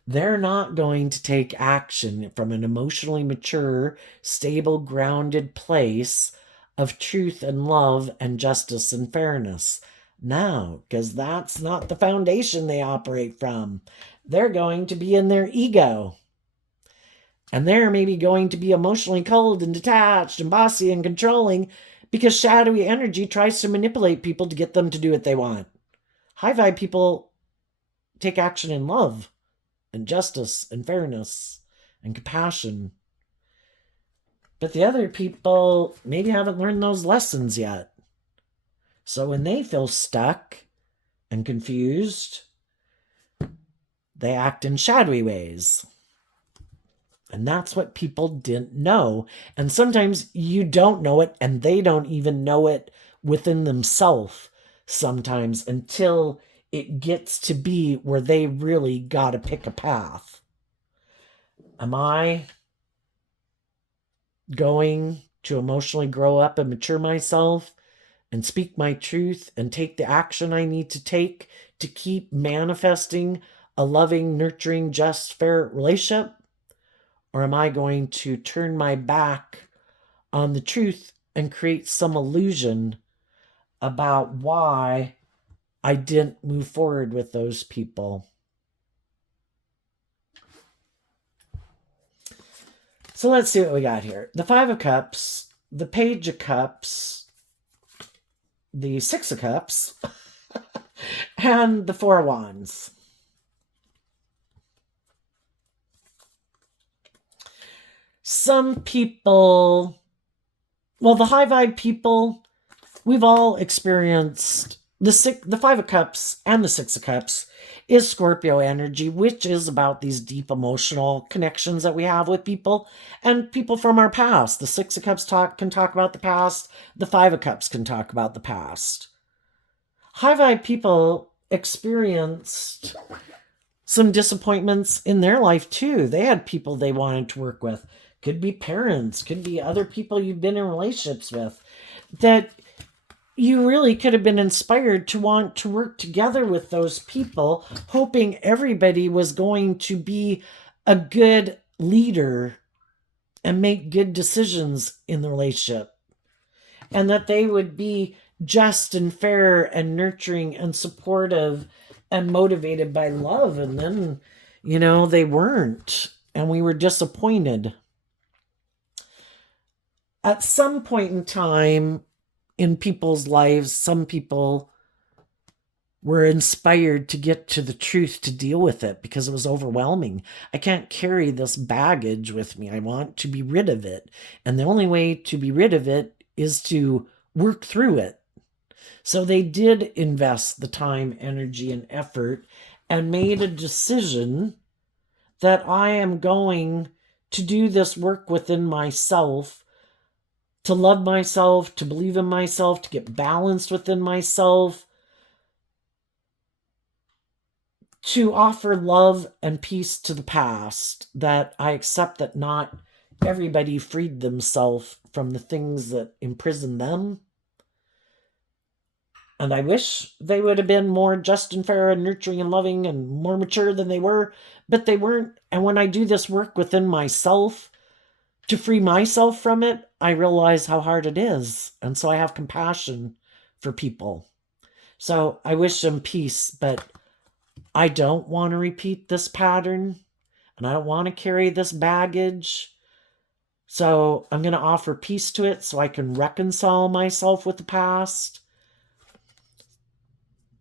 they're not going to take action from an emotionally mature, stable, grounded place of truth and love and justice and fairness. No, because that's not the foundation they operate from. They're going to be in their ego. And they're maybe going to be emotionally cold and detached and bossy and controlling because shadowy energy tries to manipulate people to get them to do what they want. High vibe people take action in love and justice and fairness and compassion. But the other people maybe haven't learned those lessons yet. So when they feel stuck and confused, they act in shadowy ways. And that's what people didn't know. And sometimes you don't know it, and they don't even know it within themselves sometimes until it gets to be where they really got to pick a path. Am I going to emotionally grow up and mature myself and speak my truth and take the action I need to take to keep manifesting a loving, nurturing, just, fair relationship? Or am I going to turn my back on the truth and create some illusion about why I didn't move forward with those people? So let's see what we got here. The Five of Cups, the Page of Cups, the Six of Cups, and the Four of Wands. Some people, well, the high vibe people, we've all experienced the Five of Cups and the Six of Cups is Scorpio energy, which is about these deep emotional connections that we have with people and people from our past. The Six of Cups can talk about the past. The Five of Cups can talk about the past. High vibe people experienced some disappointments in their life too. They had people they wanted to work with. Could be parents, could be other people you've been in relationships with that you really could have been inspired to want to work together with those people, hoping everybody was going to be a good leader and make good decisions in the relationship, and that they would be just and fair and nurturing and supportive and motivated by love. And then, they weren't, and we were disappointed. At some point in time in people's lives, some people were inspired to get to the truth to deal with it because it was overwhelming. I can't carry this baggage with me. I want to be rid of it. And the only way to be rid of it is to work through it. So they did invest the time, energy, and effort and made a decision that I am going to do this work within myself, to love myself, to believe in myself, to get balanced within myself, to offer love and peace to the past, that I accept that not everybody freed themselves from the things that imprisoned them. And I wish they would have been more just and fair and nurturing and loving and more mature than they were, but they weren't. And when I do this work within myself to free myself from it, I realize how hard it is. And so I have compassion for people. So I wish them peace, but I don't want to repeat this pattern, and I don't want to carry this baggage. So I'm going to offer peace to it so I can reconcile myself with the past,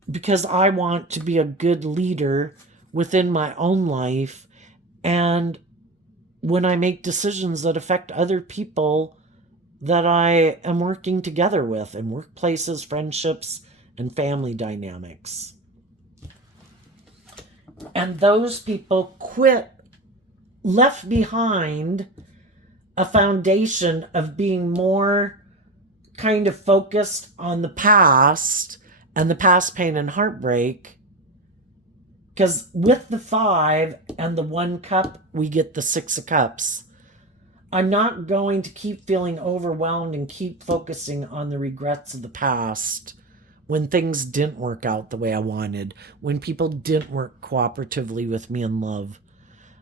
because I want to be a good leader within my own life. And when I make decisions that affect other people that I am working together with in workplaces, friendships, and family dynamics. And those people left behind a foundation of being more kind of focused on the past and the past pain and heartbreak. Because with the 5 and the 1 cup, we get the 6 of cups. I'm not going to keep feeling overwhelmed and keep focusing on the regrets of the past when things didn't work out the way I wanted, when people didn't work cooperatively with me in love.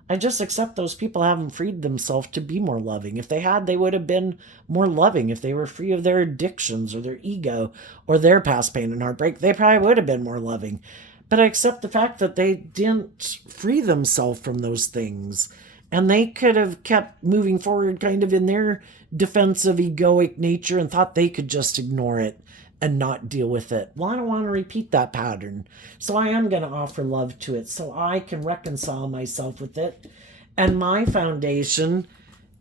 I just accept those people haven't freed themselves to be more loving. If they had, they would have been more loving. If they were free of their addictions or their ego or their past pain and heartbreak, they probably would have been more loving. But I accept the fact that they didn't free themselves from those things. And they could have kept moving forward kind of in their defensive, egoic nature and thought they could just ignore it and not deal with it. Well, I don't want to repeat that pattern. So I am going to offer love to it so I can reconcile myself with it. And my foundation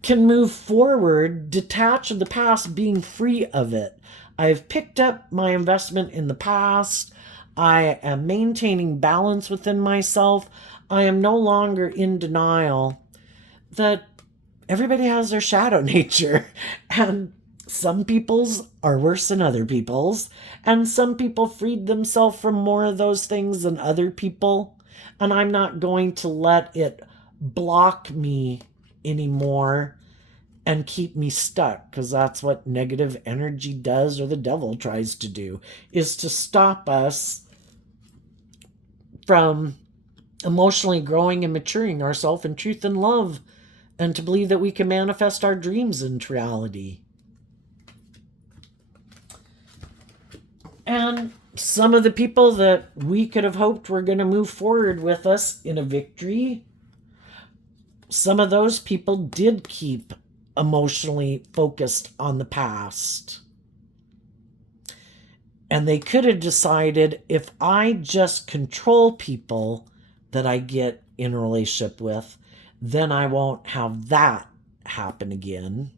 can move forward, detached of the past, being free of it. I've picked up my investment in the past. I am maintaining balance within myself. I am no longer in denial that everybody has their shadow nature, and some people's are worse than other people's, and some people freed themselves from more of those things than other people, and I'm not going to let it block me anymore and keep me stuck, because that's what negative energy does, or the devil tries to do, is to stop us from emotionally growing and maturing ourselves in truth and love, and to believe that we can manifest our dreams into reality. And some of the people that we could have hoped were going to move forward with us in a victory, some of those people did keep emotionally focused on the past. And they could have decided, if I just control people that I get in a relationship with, then I won't have that happen again.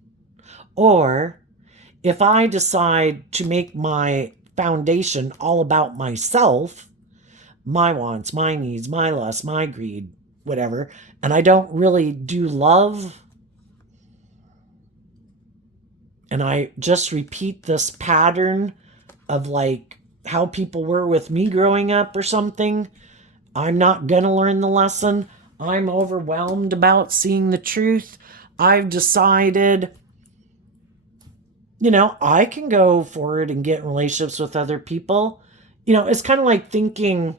Or if I decide to make my foundation all about myself, my wants, my needs, my lust, my greed, whatever, and I don't really do love, and I just repeat this pattern of like how people were with me growing up or something, I'm not going to learn the lesson. I'm overwhelmed about seeing the truth. I've decided, I can go forward and get in relationships with other people. It's kind of like thinking,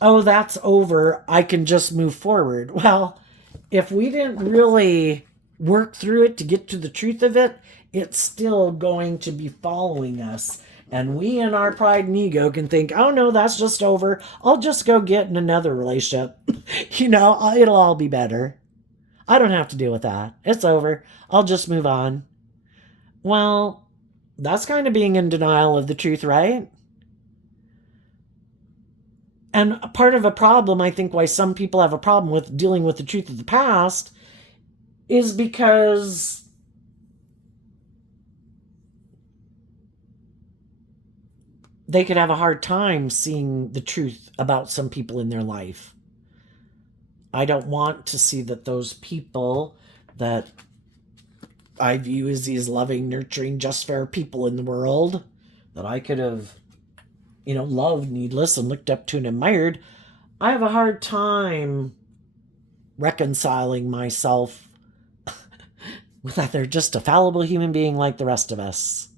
oh, that's over, I can just move forward. Well, if we didn't really work through it to get to the truth of it, it's still going to be following us. And we in our pride and ego can think, oh no, that's just over. I'll just go get in another relationship. It'll all be better. I don't have to deal with that. It's over. I'll just move on. Well, that's kind of being in denial of the truth, right? And part of a problem, I think, why some people have a problem with dealing with the truth of the past is because they could have a hard time seeing the truth about some people in their life. I don't want to see that those people that I view as these loving, nurturing, just fair people in the world that I could have, loved needless and looked up to and admired, I have a hard time reconciling myself with that they're just a fallible human being like the rest of us.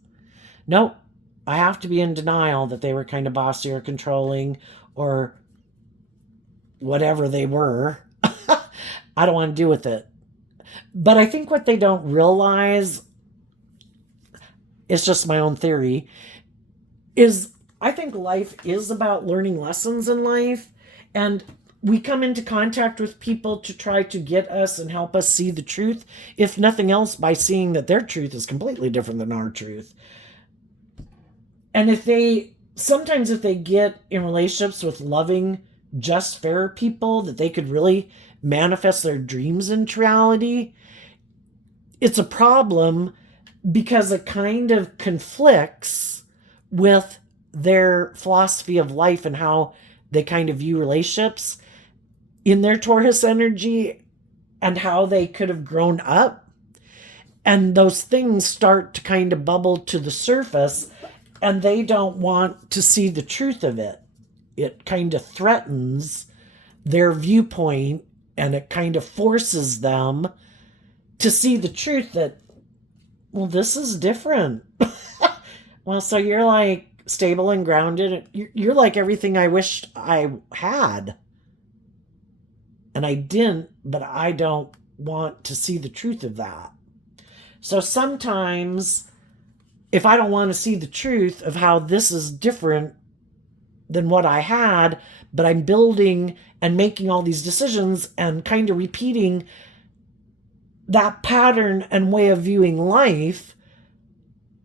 Nope. I have to be in denial that they were kind of bossy or controlling or whatever they were. I don't want to deal with it. But I think what they don't realize, it's just my own theory, is I think life is about learning lessons in life. And we come into contact with people to try to get us and help us see the truth, if nothing else, by seeing that their truth is completely different than our truth. And if they get in relationships with loving, just fair people that they could really manifest their dreams into reality, it's a problem because it kind of conflicts with their philosophy of life and how they kind of view relationships in their Taurus energy and how they could have grown up. And those things start to kind of bubble to the surface, and they don't want to see the truth of it. It kind of threatens their viewpoint, and it kind of forces them to see the truth that, well, this is different. Well, so you're like stable and grounded. You're like everything I wished I had. And I didn't, but I don't want to see the truth of that. So sometimes, if I don't want to see the truth of how this is different than what I had, but I'm building and making all these decisions and kind of repeating that pattern and way of viewing life,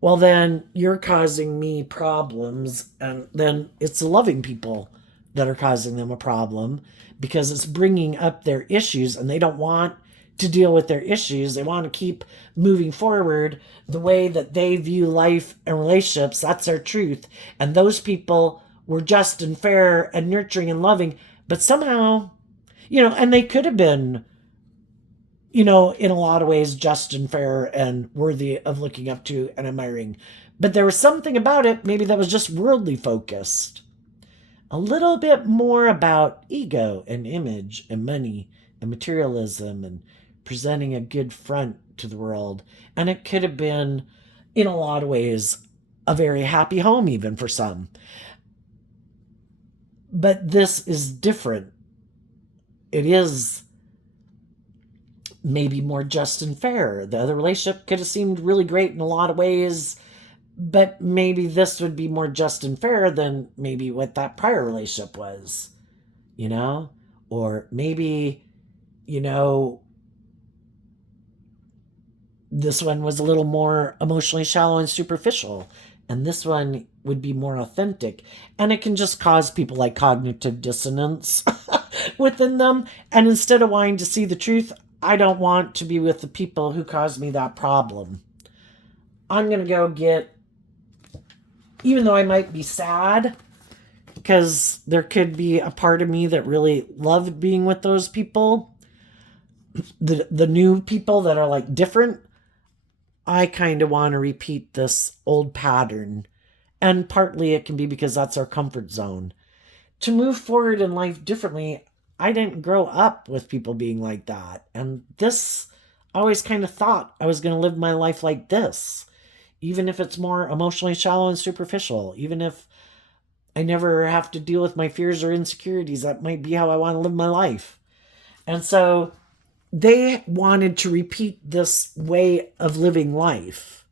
well, then you're causing me problems. And then it's the loving people that are causing them a problem, because it's bringing up their issues and they don't want to deal with their issues. They want to keep moving forward the way that they view life and relationships. That's their truth. And those people were just and fair and nurturing and loving, but somehow, and they could have been, in a lot of ways, just and fair and worthy of looking up to and admiring. But there was something about it, maybe that was just worldly focused. A little bit more about ego and image and money and materialism and presenting a good front to the world. And it could have been, in a lot of ways, a very happy home, even for some. But this is different. It is maybe more just and fair. The other relationship could have seemed really great in a lot of ways, but maybe this would be more just and fair than maybe what that prior relationship was, or maybe, this one was a little more emotionally shallow and superficial, and this one would be more authentic. And it can just cause people like cognitive dissonance within them. And instead of wanting to see the truth, I don't want to be with the people who caused me that problem. I'm going to go get, even though I might be sad, because there could be a part of me that really loved being with those people, the new people that are like different, I kind of want to repeat this old pattern. And partly it can be because that's our comfort zone. To move forward in life differently, I didn't grow up with people being like that. And this, I always kind of thought I was going to live my life like this, even if it's more emotionally shallow and superficial, even if I never have to deal with my fears or insecurities. That might be how I want to live my life. And so they wanted to repeat this way of living life.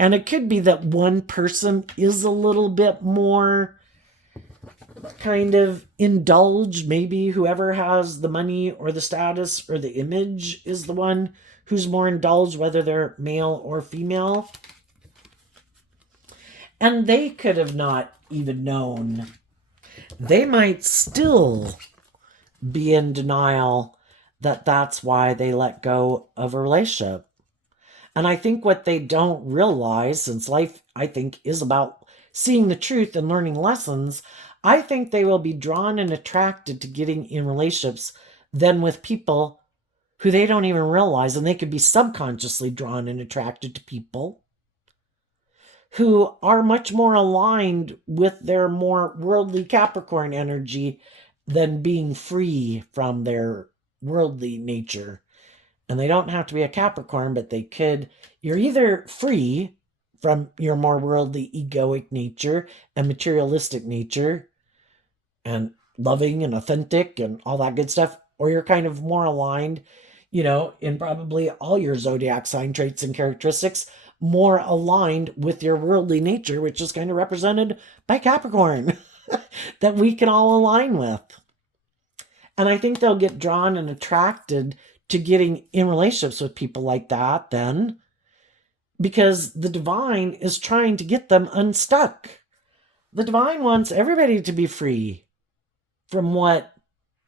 And it could be that one person is a little bit more kind of indulged. Maybe whoever has the money or the status or the image is the one who's more indulged, whether they're male or female. And they could have not even known. They might still be in denial that that's why they let go of a relationship. And I think what they don't realize, since life, I think, is about seeing the truth and learning lessons, I think they will be drawn and attracted to getting in relationships than with people who they don't even realize. And they could be subconsciously drawn and attracted to people who are much more aligned with their more worldly Capricorn energy than being free from their worldly nature. And they don't have to be a Capricorn, but they could. You're either free from your more worldly egoic nature and materialistic nature and loving and authentic and all that good stuff, or you're kind of more aligned, in probably all your zodiac sign traits and characteristics, more aligned with your worldly nature, which is kind of represented by Capricorn, that we can all align with. And I think they'll get drawn and attracted to getting in relationships with people like that then, because the divine is trying to get them unstuck. The divine wants everybody to be free from what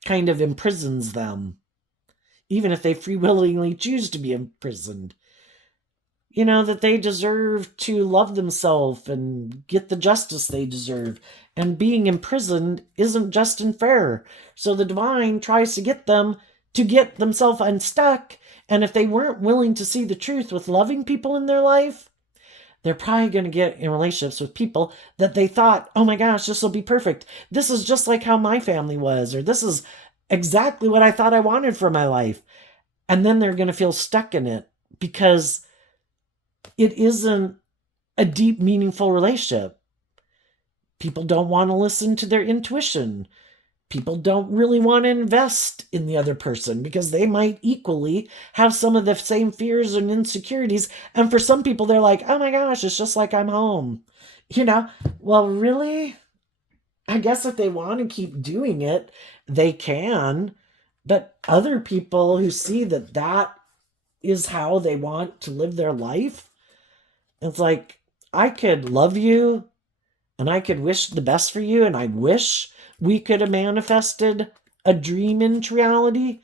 kind of imprisons them, even if they free willingly choose to be imprisoned. That they deserve to love themselves and get the justice they deserve. And being imprisoned isn't just and fair. So the divine tries to get them to get themselves unstuck. And if they weren't willing to see the truth with loving people in their life, they're probably going to get in relationships with people that they thought, oh my gosh, this will be perfect. This is just like how my family was, or this is exactly what I thought I wanted for my life. And then they're going to feel stuck in it because it isn't a deep, meaningful relationship. People don't want to listen to their intuition. people don't really want to invest in the other person because they might equally have some of the same fears and insecurities. And for some people, they're like, oh my gosh, it's just like I'm home. Well, really? I guess if they want to keep doing it, they can. But other people who see that that is how they want to live their life, it's like, I could love you and I could wish the best for you, and I wish we could have manifested a dream into reality,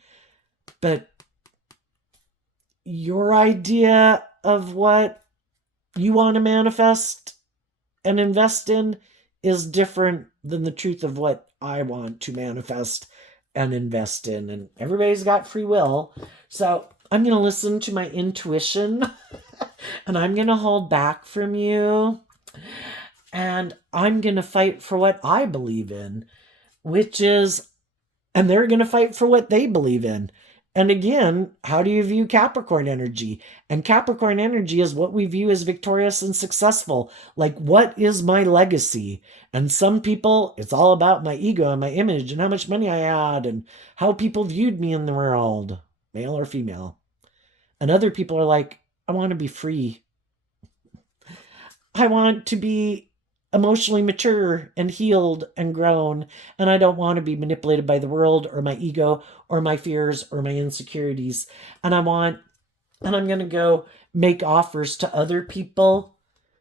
but your idea of what you want to manifest and invest in is different than the truth of what I want to manifest and invest in. And everybody's got free will. So I'm going to listen to my intuition and I'm going to hold back from you. And I'm going to fight for what I believe in, which is, and they're going to fight for what they believe in. And again, how do you view Capricorn energy? And Capricorn energy is what we view as victorious and successful. Like, what is my legacy? And some people, it's all about my ego and my image and how much money I had and how people viewed me in the world, male or female. And other people are like, I want to be free. I want to be emotionally mature and healed and grown, and I don't want to be manipulated by the world or my ego or my fears or my insecurities. And I'm going to go make offers to other people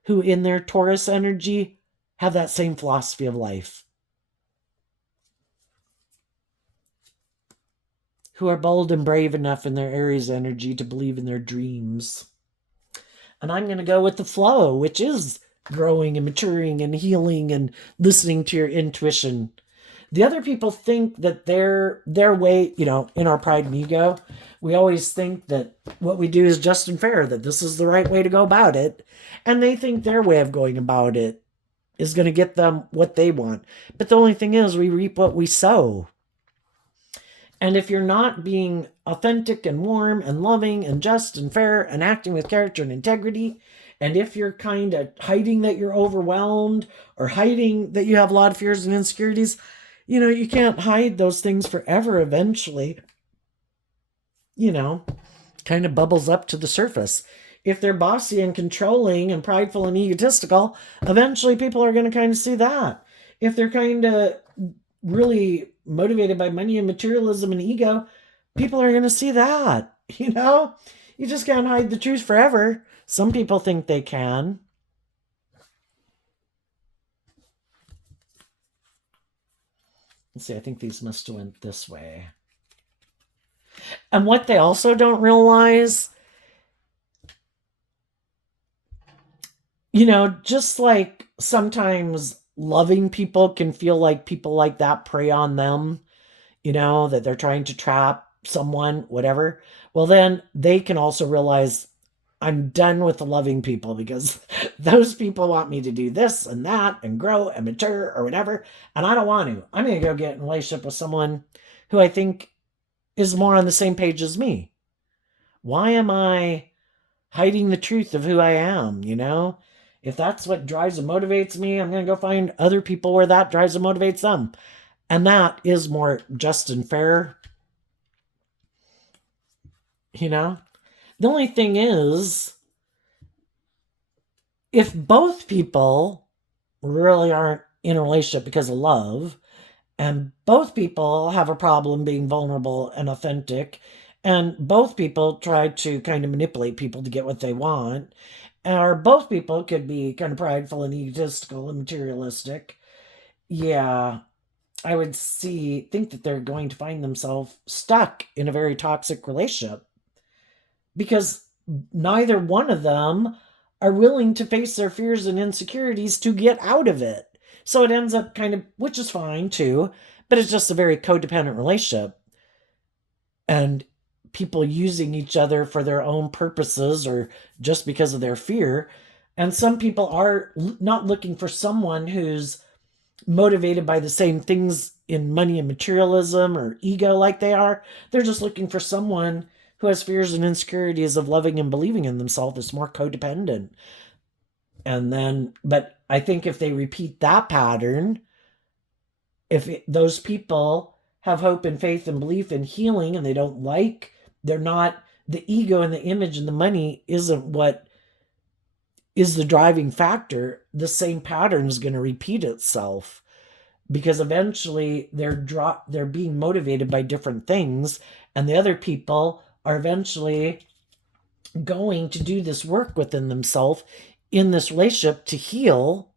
who in their Taurus energy have that same philosophy of life, who are bold and brave enough in their Aries energy to believe in their dreams. And I'm going to go with the flow, which is growing and maturing and healing and listening to your intuition. The other people think that their way, in our pride and ego, we always think that what we do is just and fair, that this is the right way to go about it. And they think their way of going about it is going to get them what they want. But the only thing is, we reap what we sow. And if you're not being authentic and warm and loving and just and fair and acting with character and integrity, and if you're kind of hiding that you're overwhelmed or hiding that you have a lot of fears and insecurities, you can't hide those things forever. Eventually, kind of bubbles up to the surface. If they're bossy and controlling and prideful and egotistical, eventually people are going to kind of see that. If they're kind of really motivated by money and materialism and ego, people are going to see that. You just can't hide the truth forever. Some people think they can. Let's see, I think these must have went this way. And what they also don't realize, just like sometimes loving people can feel like people like that prey on them, that they're trying to trap someone, whatever. Well, then they can also realize, I'm done with the loving people because those people want me to do this and that and grow and mature or whatever. And I don't want to. I'm going to go get in a relationship with someone who I think is more on the same page as me. Why am I hiding the truth of who I am? If that's what drives and motivates me, I'm going to go find other people where that drives and motivates them. And that is more just and fair. The only thing is, if both people really aren't in a relationship because of love, and both people have a problem being vulnerable and authentic, and both people try to kind of manipulate people to get what they want, or both people could be kind of prideful and egotistical and materialistic, yeah, I would think that they're going to find themselves stuck in a very toxic relationship because neither one of them are willing to face their fears and insecurities to get out of it. So it ends up kind of, which is fine too, but it's just a very codependent relationship. And people using each other for their own purposes or just because of their fear. And some people are not looking for someone who's motivated by the same things in money and materialism or ego like they are. They're just looking for someone who has fears and insecurities of loving and believing in themselves is more codependent. And then, but I think if they repeat that pattern, those people have hope and faith and belief in healing, and they're not, the ego and the image and the money isn't what is the driving factor, the same pattern is going to repeat itself, because eventually they're being motivated by different things, and the other people are eventually going to do this work within themselves in this relationship to heal,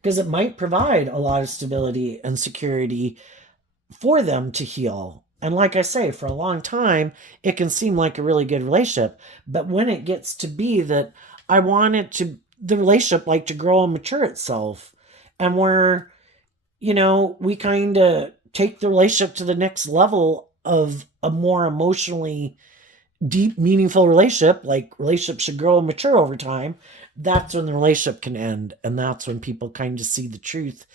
because it might provide a lot of stability and security for them to heal. And like I say, for a long time, it can seem like a really good relationship. But when it gets to be that I want the relationship like to grow and mature itself, and we kind of take the relationship to the next level of a more emotionally deep, meaningful relationship, like relationships should grow and mature over time, that's when the relationship can end. And that's when people kind of see the truth.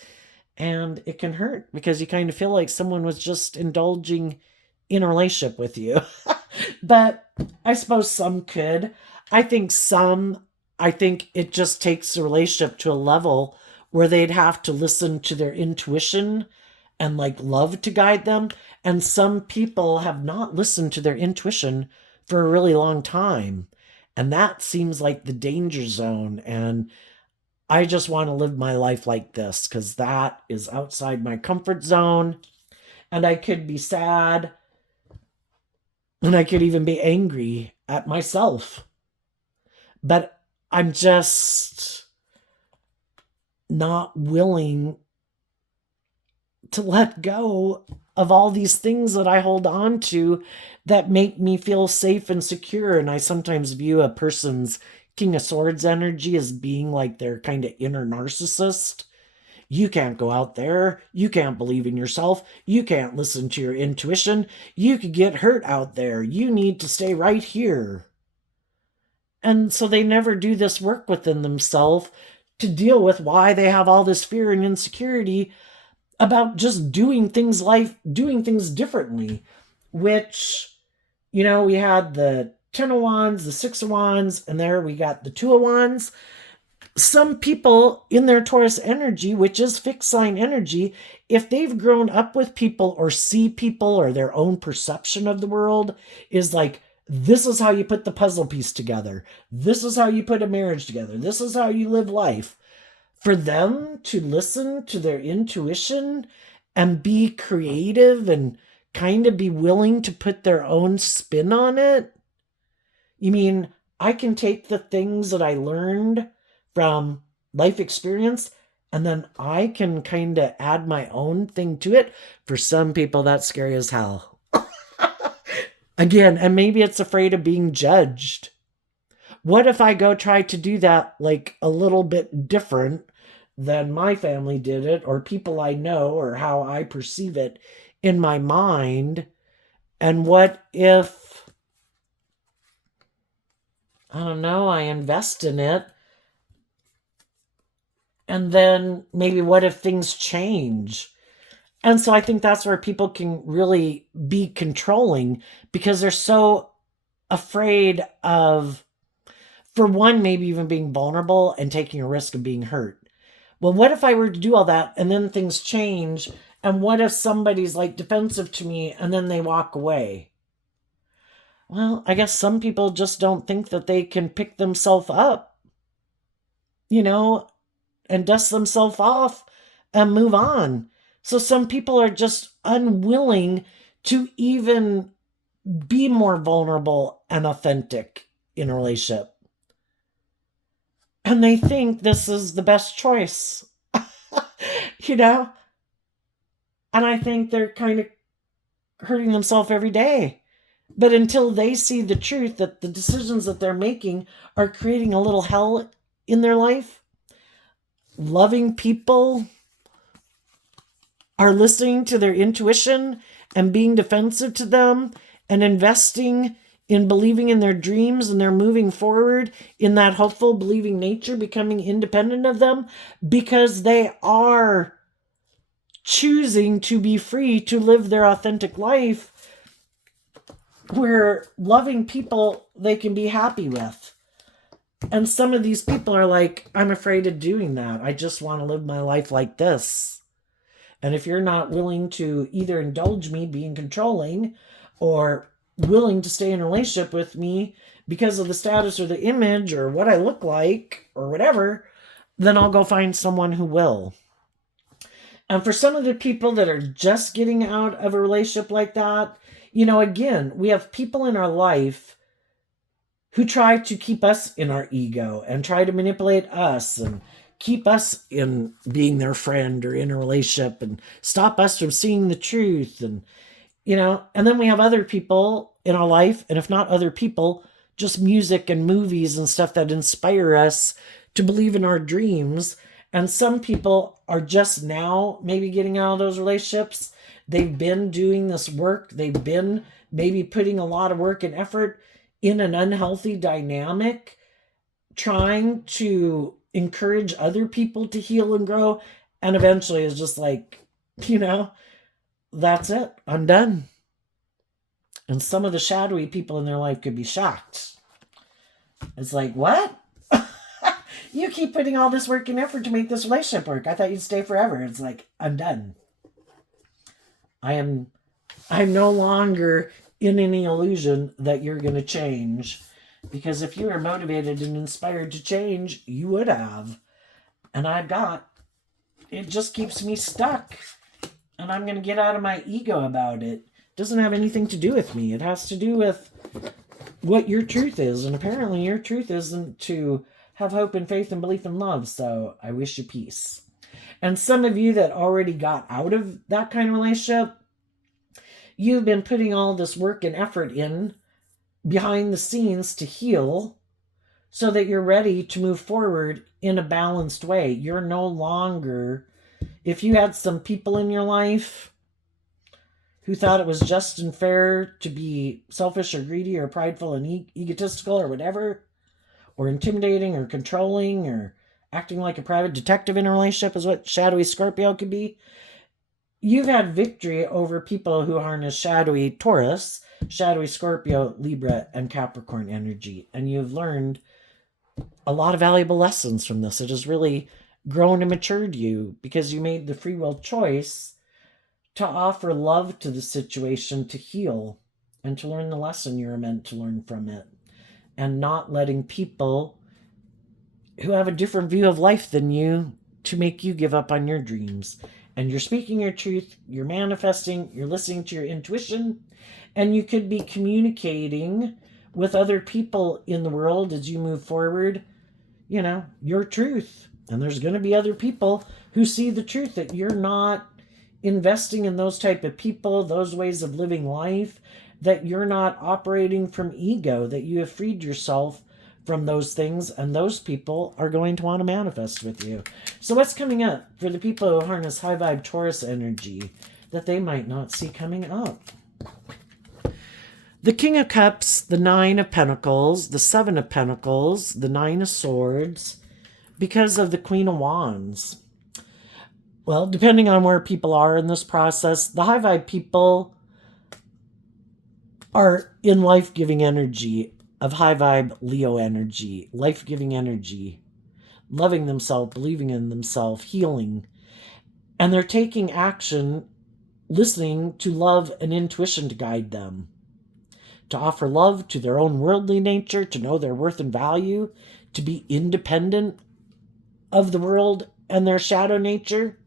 And it can hurt because you kind of feel like someone was just indulging in a relationship with you. But I suppose some could. I think it just takes the relationship to a level where they'd have to listen to their intuition and like love to guide them. And some people have not listened to their intuition for a really long time. And that seems like the danger zone. And I just want to live my life like this because that is outside my comfort zone. And I could be sad, and I could even be angry at myself. But I'm just not willing to let go of all these things that I hold on to that make me feel safe and secure. And I sometimes view a person's King of Swords energy as being like their kind of inner narcissist. You can't go out there. You can't believe in yourself. You can't listen to your intuition. You could get hurt out there. You need to stay right here. And so they never do this work within themselves to deal with why they have all this fear and insecurity about just doing things differently, which, we had the 10 of Wands, the 6 of Wands, and there we got the 2 of Wands. Some people in their Taurus energy, which is fixed sign energy, if they've grown up with people or see people or their own perception of the world is like, this is how you put the puzzle piece together. This is how you put a marriage together. This is how you live life. For them to listen to their intuition and be creative and kind of be willing to put their own spin on it. You mean, I can take the things that I learned from life experience and then I can kind of add my own thing to it. For some people, that's scary as hell. Again, and maybe it's afraid of being judged. What if I go try to do that like a little bit different than my family did it, or people I know, or how I perceive it in my mind? And what if, I don't know, I invest in it? And then maybe what if things change? And so I think that's where people can really be controlling because they're so afraid of, for one, maybe even being vulnerable and taking a risk of being hurt. Well, what if I were to do all that and then things change? And what if somebody's like defensive to me and then they walk away? Well, I guess some people just don't think that they can pick themselves up, and dust themselves off and move on. So some people are just unwilling to even be more vulnerable and authentic in a relationship. And they think this is the best choice, And I think they're kind of hurting themselves every day. But until they see the truth that the decisions that they're making are creating a little hell in their life, loving people are listening to their intuition and being defensive to them and investing in believing in their dreams, and they're moving forward in that hopeful, believing nature, becoming independent of them because they are choosing to be free to live their authentic life where loving people they can be happy with. And some of these people are like, I'm afraid of doing that. I just want to live my life like this. And if you're not willing to either indulge me being controlling or willing to stay in a relationship with me because of the status or the image or what I look like or whatever, then I'll go find someone who will. And for some of the people that are just getting out of a relationship like that, again, we have people in our life who try to keep us in our ego and try to manipulate us and keep us in being their friend or in a relationship and stop us from seeing the truth. And then we have other people in our life, and if not other people, just music and movies and stuff that inspire us to believe in our dreams. And some people are just now maybe getting out of those relationships. They've been doing this work. They've been maybe putting a lot of work and effort in an unhealthy dynamic, trying to encourage other people to heal and grow. And eventually it's just like, that's it. I'm done. And some of the shadowy people in their life could be shocked. It's like, what? You keep putting all this work and effort to make this relationship work. I thought you'd stay forever. It's like, I'm done. I'm no longer in any illusion that you're going to change. Because if you were motivated and inspired to change, you would have. And it just keeps me stuck. And I'm going to get out of my ego about it. It doesn't have anything to do with me. It has to do with what your truth is. And apparently your truth isn't to have hope and faith and belief and love. So I wish you peace. And some of you that already got out of that kind of relationship, you've been putting all this work and effort in behind the scenes to heal so that you're ready to move forward in a balanced way. You're no longer, if you had some people in your life who thought it was just and fair to be selfish or greedy or prideful and egotistical or whatever, or intimidating or controlling or acting like a private detective in a relationship is what shadowy Scorpio could be. You've had victory over people who harness shadowy Taurus, shadowy Scorpio, Libra, and Capricorn energy. And you've learned a lot of valuable lessons from this. It has really grown and matured you because you made the free will choice to offer love to the situation, to heal, and to learn the lesson you're meant to learn from it. And not letting people who have a different view of life than you to make you give up on your dreams. And you're speaking your truth, you're manifesting, you're listening to your intuition, and you could be communicating with other people in the world as you move forward, your truth. And there's going to be other people who see the truth, that you're not investing in those type of people, those ways of living life, that you're not operating from ego, that you have freed yourself from those things, and those people are going to want to manifest with you. So what's coming up for the people who harness high vibe Taurus energy that they might not see coming up? The King of Cups, the Nine of Pentacles, the Seven of Pentacles, the Nine of Swords, because of the Queen of Wands. Well, depending on where people are in this process, the high vibe people are in life-giving energy of high vibe Leo energy, life-giving energy, loving themselves, believing in themselves, healing. And they're taking action, listening to love and intuition to guide them, to offer love to their own worldly nature, to know their worth and value, to be independent of the world and their shadow nature.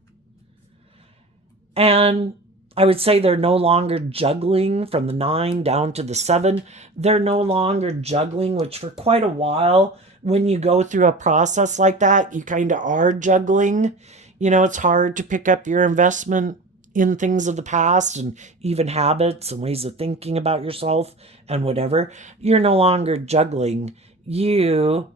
And I would say they're no longer juggling from the 9 down to the 7. They're no longer juggling, which for quite a while, when you go through a process like that, you kind of are juggling. It's hard to pick up your investment in things of the past and even habits and ways of thinking about yourself and whatever. You're no longer juggling. You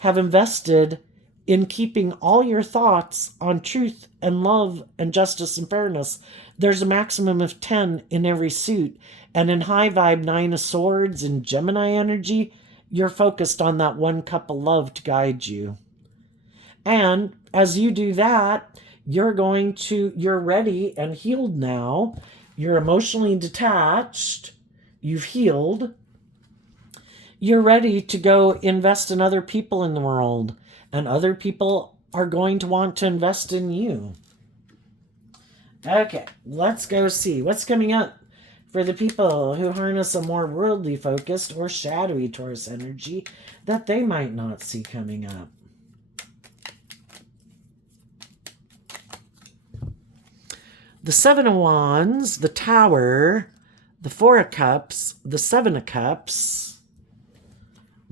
have invested in keeping all your thoughts on truth and love and justice and fairness. There's a maximum of 10 in every suit. And in high vibe 9 of Swords and Gemini energy, you're focused on that one cup of love to guide you. And as you do that, you're ready and healed now. You're emotionally detached. You've healed. You're ready to go invest in other people in the world. And other people are going to want to invest in you. Okay, let's go see what's coming up for the people who harness a more worldly focused or shadowy Taurus energy that they might not see coming up. The Seven of Wands, the Tower, the Four of Cups, the Seven of Cups,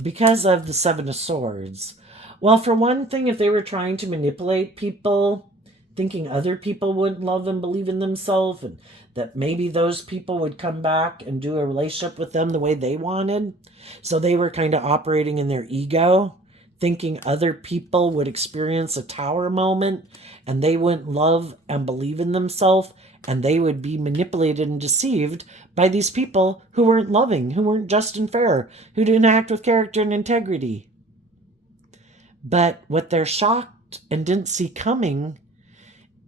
because of the Seven of Swords. Well, for one thing, if they were trying to manipulate people, thinking other people wouldn't love and believe in themselves, and that maybe those people would come back and do a relationship with them the way they wanted. So they were kind of operating in their ego, thinking other people would experience a tower moment and they wouldn't love and believe in themselves, and they would be manipulated and deceived by these people who weren't loving, who weren't just and fair, who didn't act with character and integrity. But what they're shocked and didn't see coming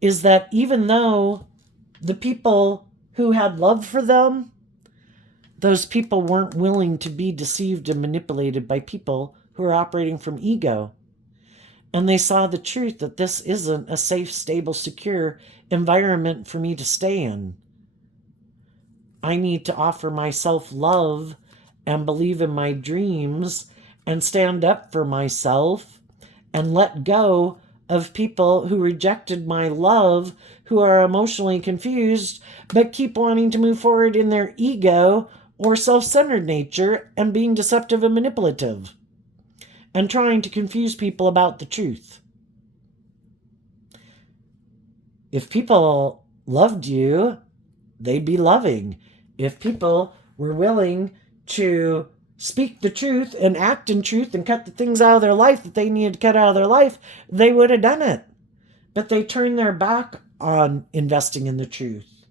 is that even though the people who had love for them, those people weren't willing to be deceived and manipulated by people who are operating from ego. And they saw the truth that this isn't a safe, stable, secure environment for me to stay in. I need to offer myself love and believe in my dreams and stand up for myself and let go of people who rejected my love, who are emotionally confused, but keep wanting to move forward in their ego or self-centered nature and being deceptive and manipulative and trying to confuse people about the truth. If people loved you, they'd be loving. If people were willing to speak the truth and act in truth and cut the things out of their life that they needed to cut out of their life, they would have done it. But they turned their back on investing in the truth.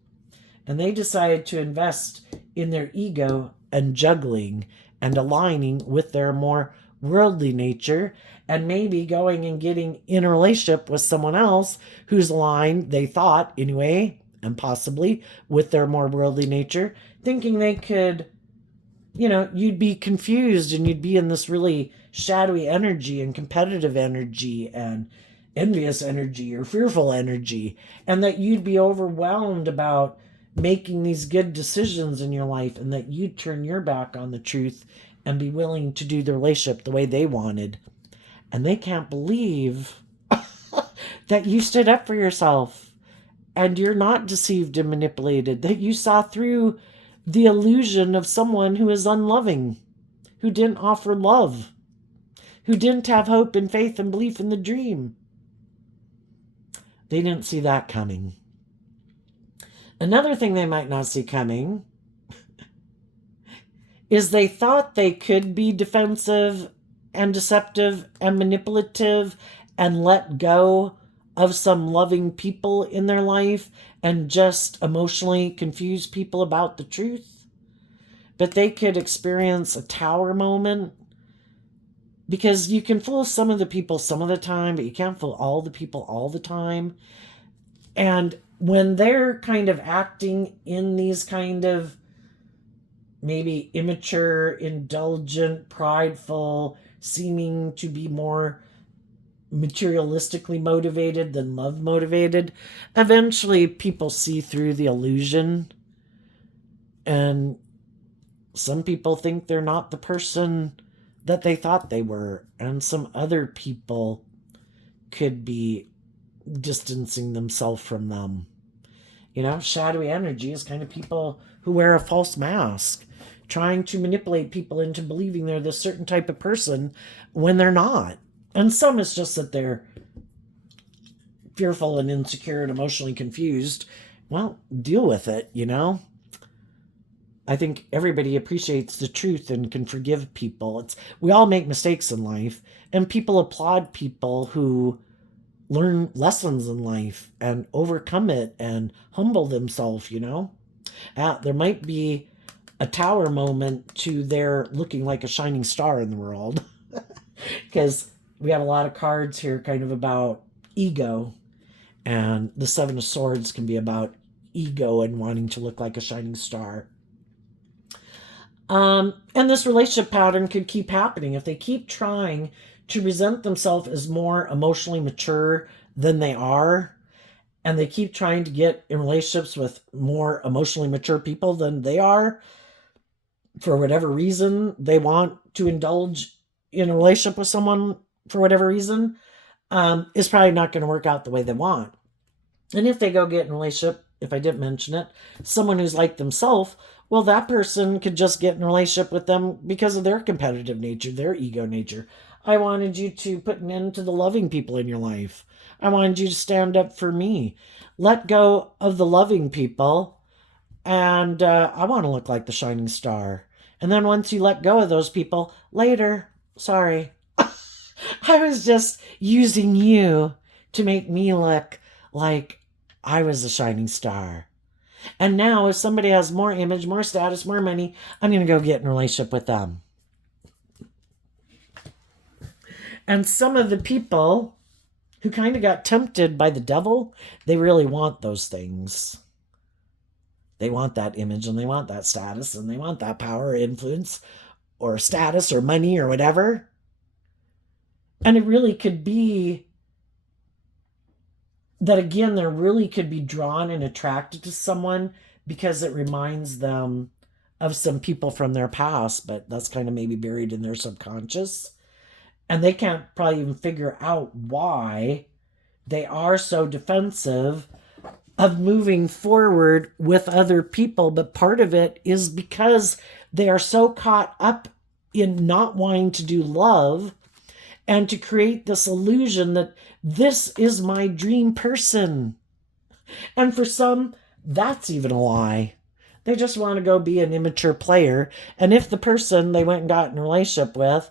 And they decided to invest in their ego and juggling and aligning with their more worldly nature, and maybe going and getting in a relationship with someone else who's aligned, they thought anyway, and possibly with their more worldly nature, thinking they could, you'd be confused and you'd be in this really shadowy energy and competitive energy and envious energy or fearful energy, and that you'd be overwhelmed about making these good decisions in your life, and that you'd turn your back on the truth and be willing to do the relationship the way they wanted. And they can't believe that you stood up for yourself and you're not deceived and manipulated, that you saw through the illusion of someone who is unloving, who didn't offer love, who didn't have hope and faith and belief in the dream. They didn't see that coming. Another thing they might not see coming is they thought they could be defensive and deceptive and manipulative and let go of some loving people in their life and just emotionally confuse people about the truth. But they could experience a tower moment, because you can fool some of the people some of the time, but you can't fool all the people all the time. And when they're kind of acting in these kind of maybe immature, indulgent, prideful, seeming to be more materialistically motivated than love motivated, eventually people see through the illusion, and some people think they're not the person that they thought they were, and some other people could be distancing themselves from them. Shadowy energy is kind of people who wear a false mask, trying to manipulate people into believing they're this certain type of person when they're not. And some it's just that they're fearful and insecure and emotionally confused. Well, deal with it, I think everybody appreciates the truth and can forgive people. We all make mistakes in life, and people applaud people who learn lessons in life and overcome it and humble themselves, there might be a tower moment to their looking like a shining star in the world. Because we have a lot of cards here kind of about ego, and the Seven of Swords can be about ego and wanting to look like a shining star. And this relationship pattern could keep happening if they keep trying to present themselves as more emotionally mature than they are, and they keep trying to get in relationships with more emotionally mature people than they are, for whatever reason, they want to indulge in a relationship with someone for whatever reason, is probably not going to work out the way they want. And if they go get in a relationship, if I didn't mention it, someone who's like themselves, well, that person could just get in a relationship with them because of their competitive nature, their ego nature. I wanted you to put an end to the loving people in your life. I wanted you to stand up for me. Let go of the loving people, and I want to look like the shining star. And then once you let go of those people, later, sorry, I was just using you to make me look like I was a shining star. And now, if somebody has more image, more status, more money, I'm going to go get in a relationship with them. And some of the people who kind of got tempted by the devil, they really want those things. They want that image, and they want that status, and they want that power or influence or status or money or whatever. And it really could be that, again, they really could be drawn and attracted to someone because it reminds them of some people from their past, but that's kind of maybe buried in their subconscious. And they can't probably even figure out why they are so defensive of moving forward with other people. But part of it is because they are so caught up in not wanting to do love and to create this illusion that this is my dream person. And for some, that's even a lie. They just want to go be an immature player. And if the person they went and got in a relationship with,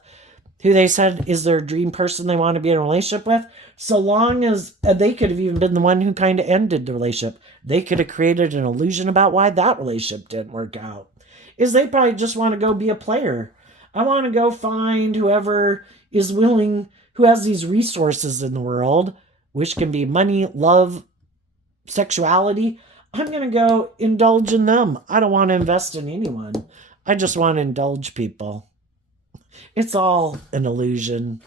who they said is their dream person they want to be in a relationship with, so long as they could have even been the one who kind of ended the relationship, they could have created an illusion about why that relationship didn't work out, is they probably just want to go be a player. I want to go find whoever is willing, who has these resources in the world, which can be money, love, sexuality. I'm going to go indulge in them. I don't want to invest in anyone. I just want to indulge people. It's all an illusion.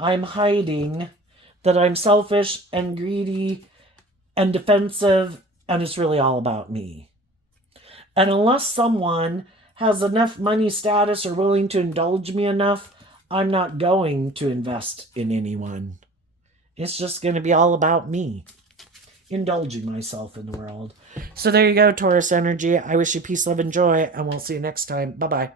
I'm hiding that I'm selfish and greedy and defensive, and it's really all about me. And unless someone has enough money, status, or willing to indulge me enough, I'm not going to invest in anyone. It's just going to be all about me, indulging myself in the world. So there you go, Taurus energy. I wish you peace, love, and joy, and we'll see you next time. Bye-bye.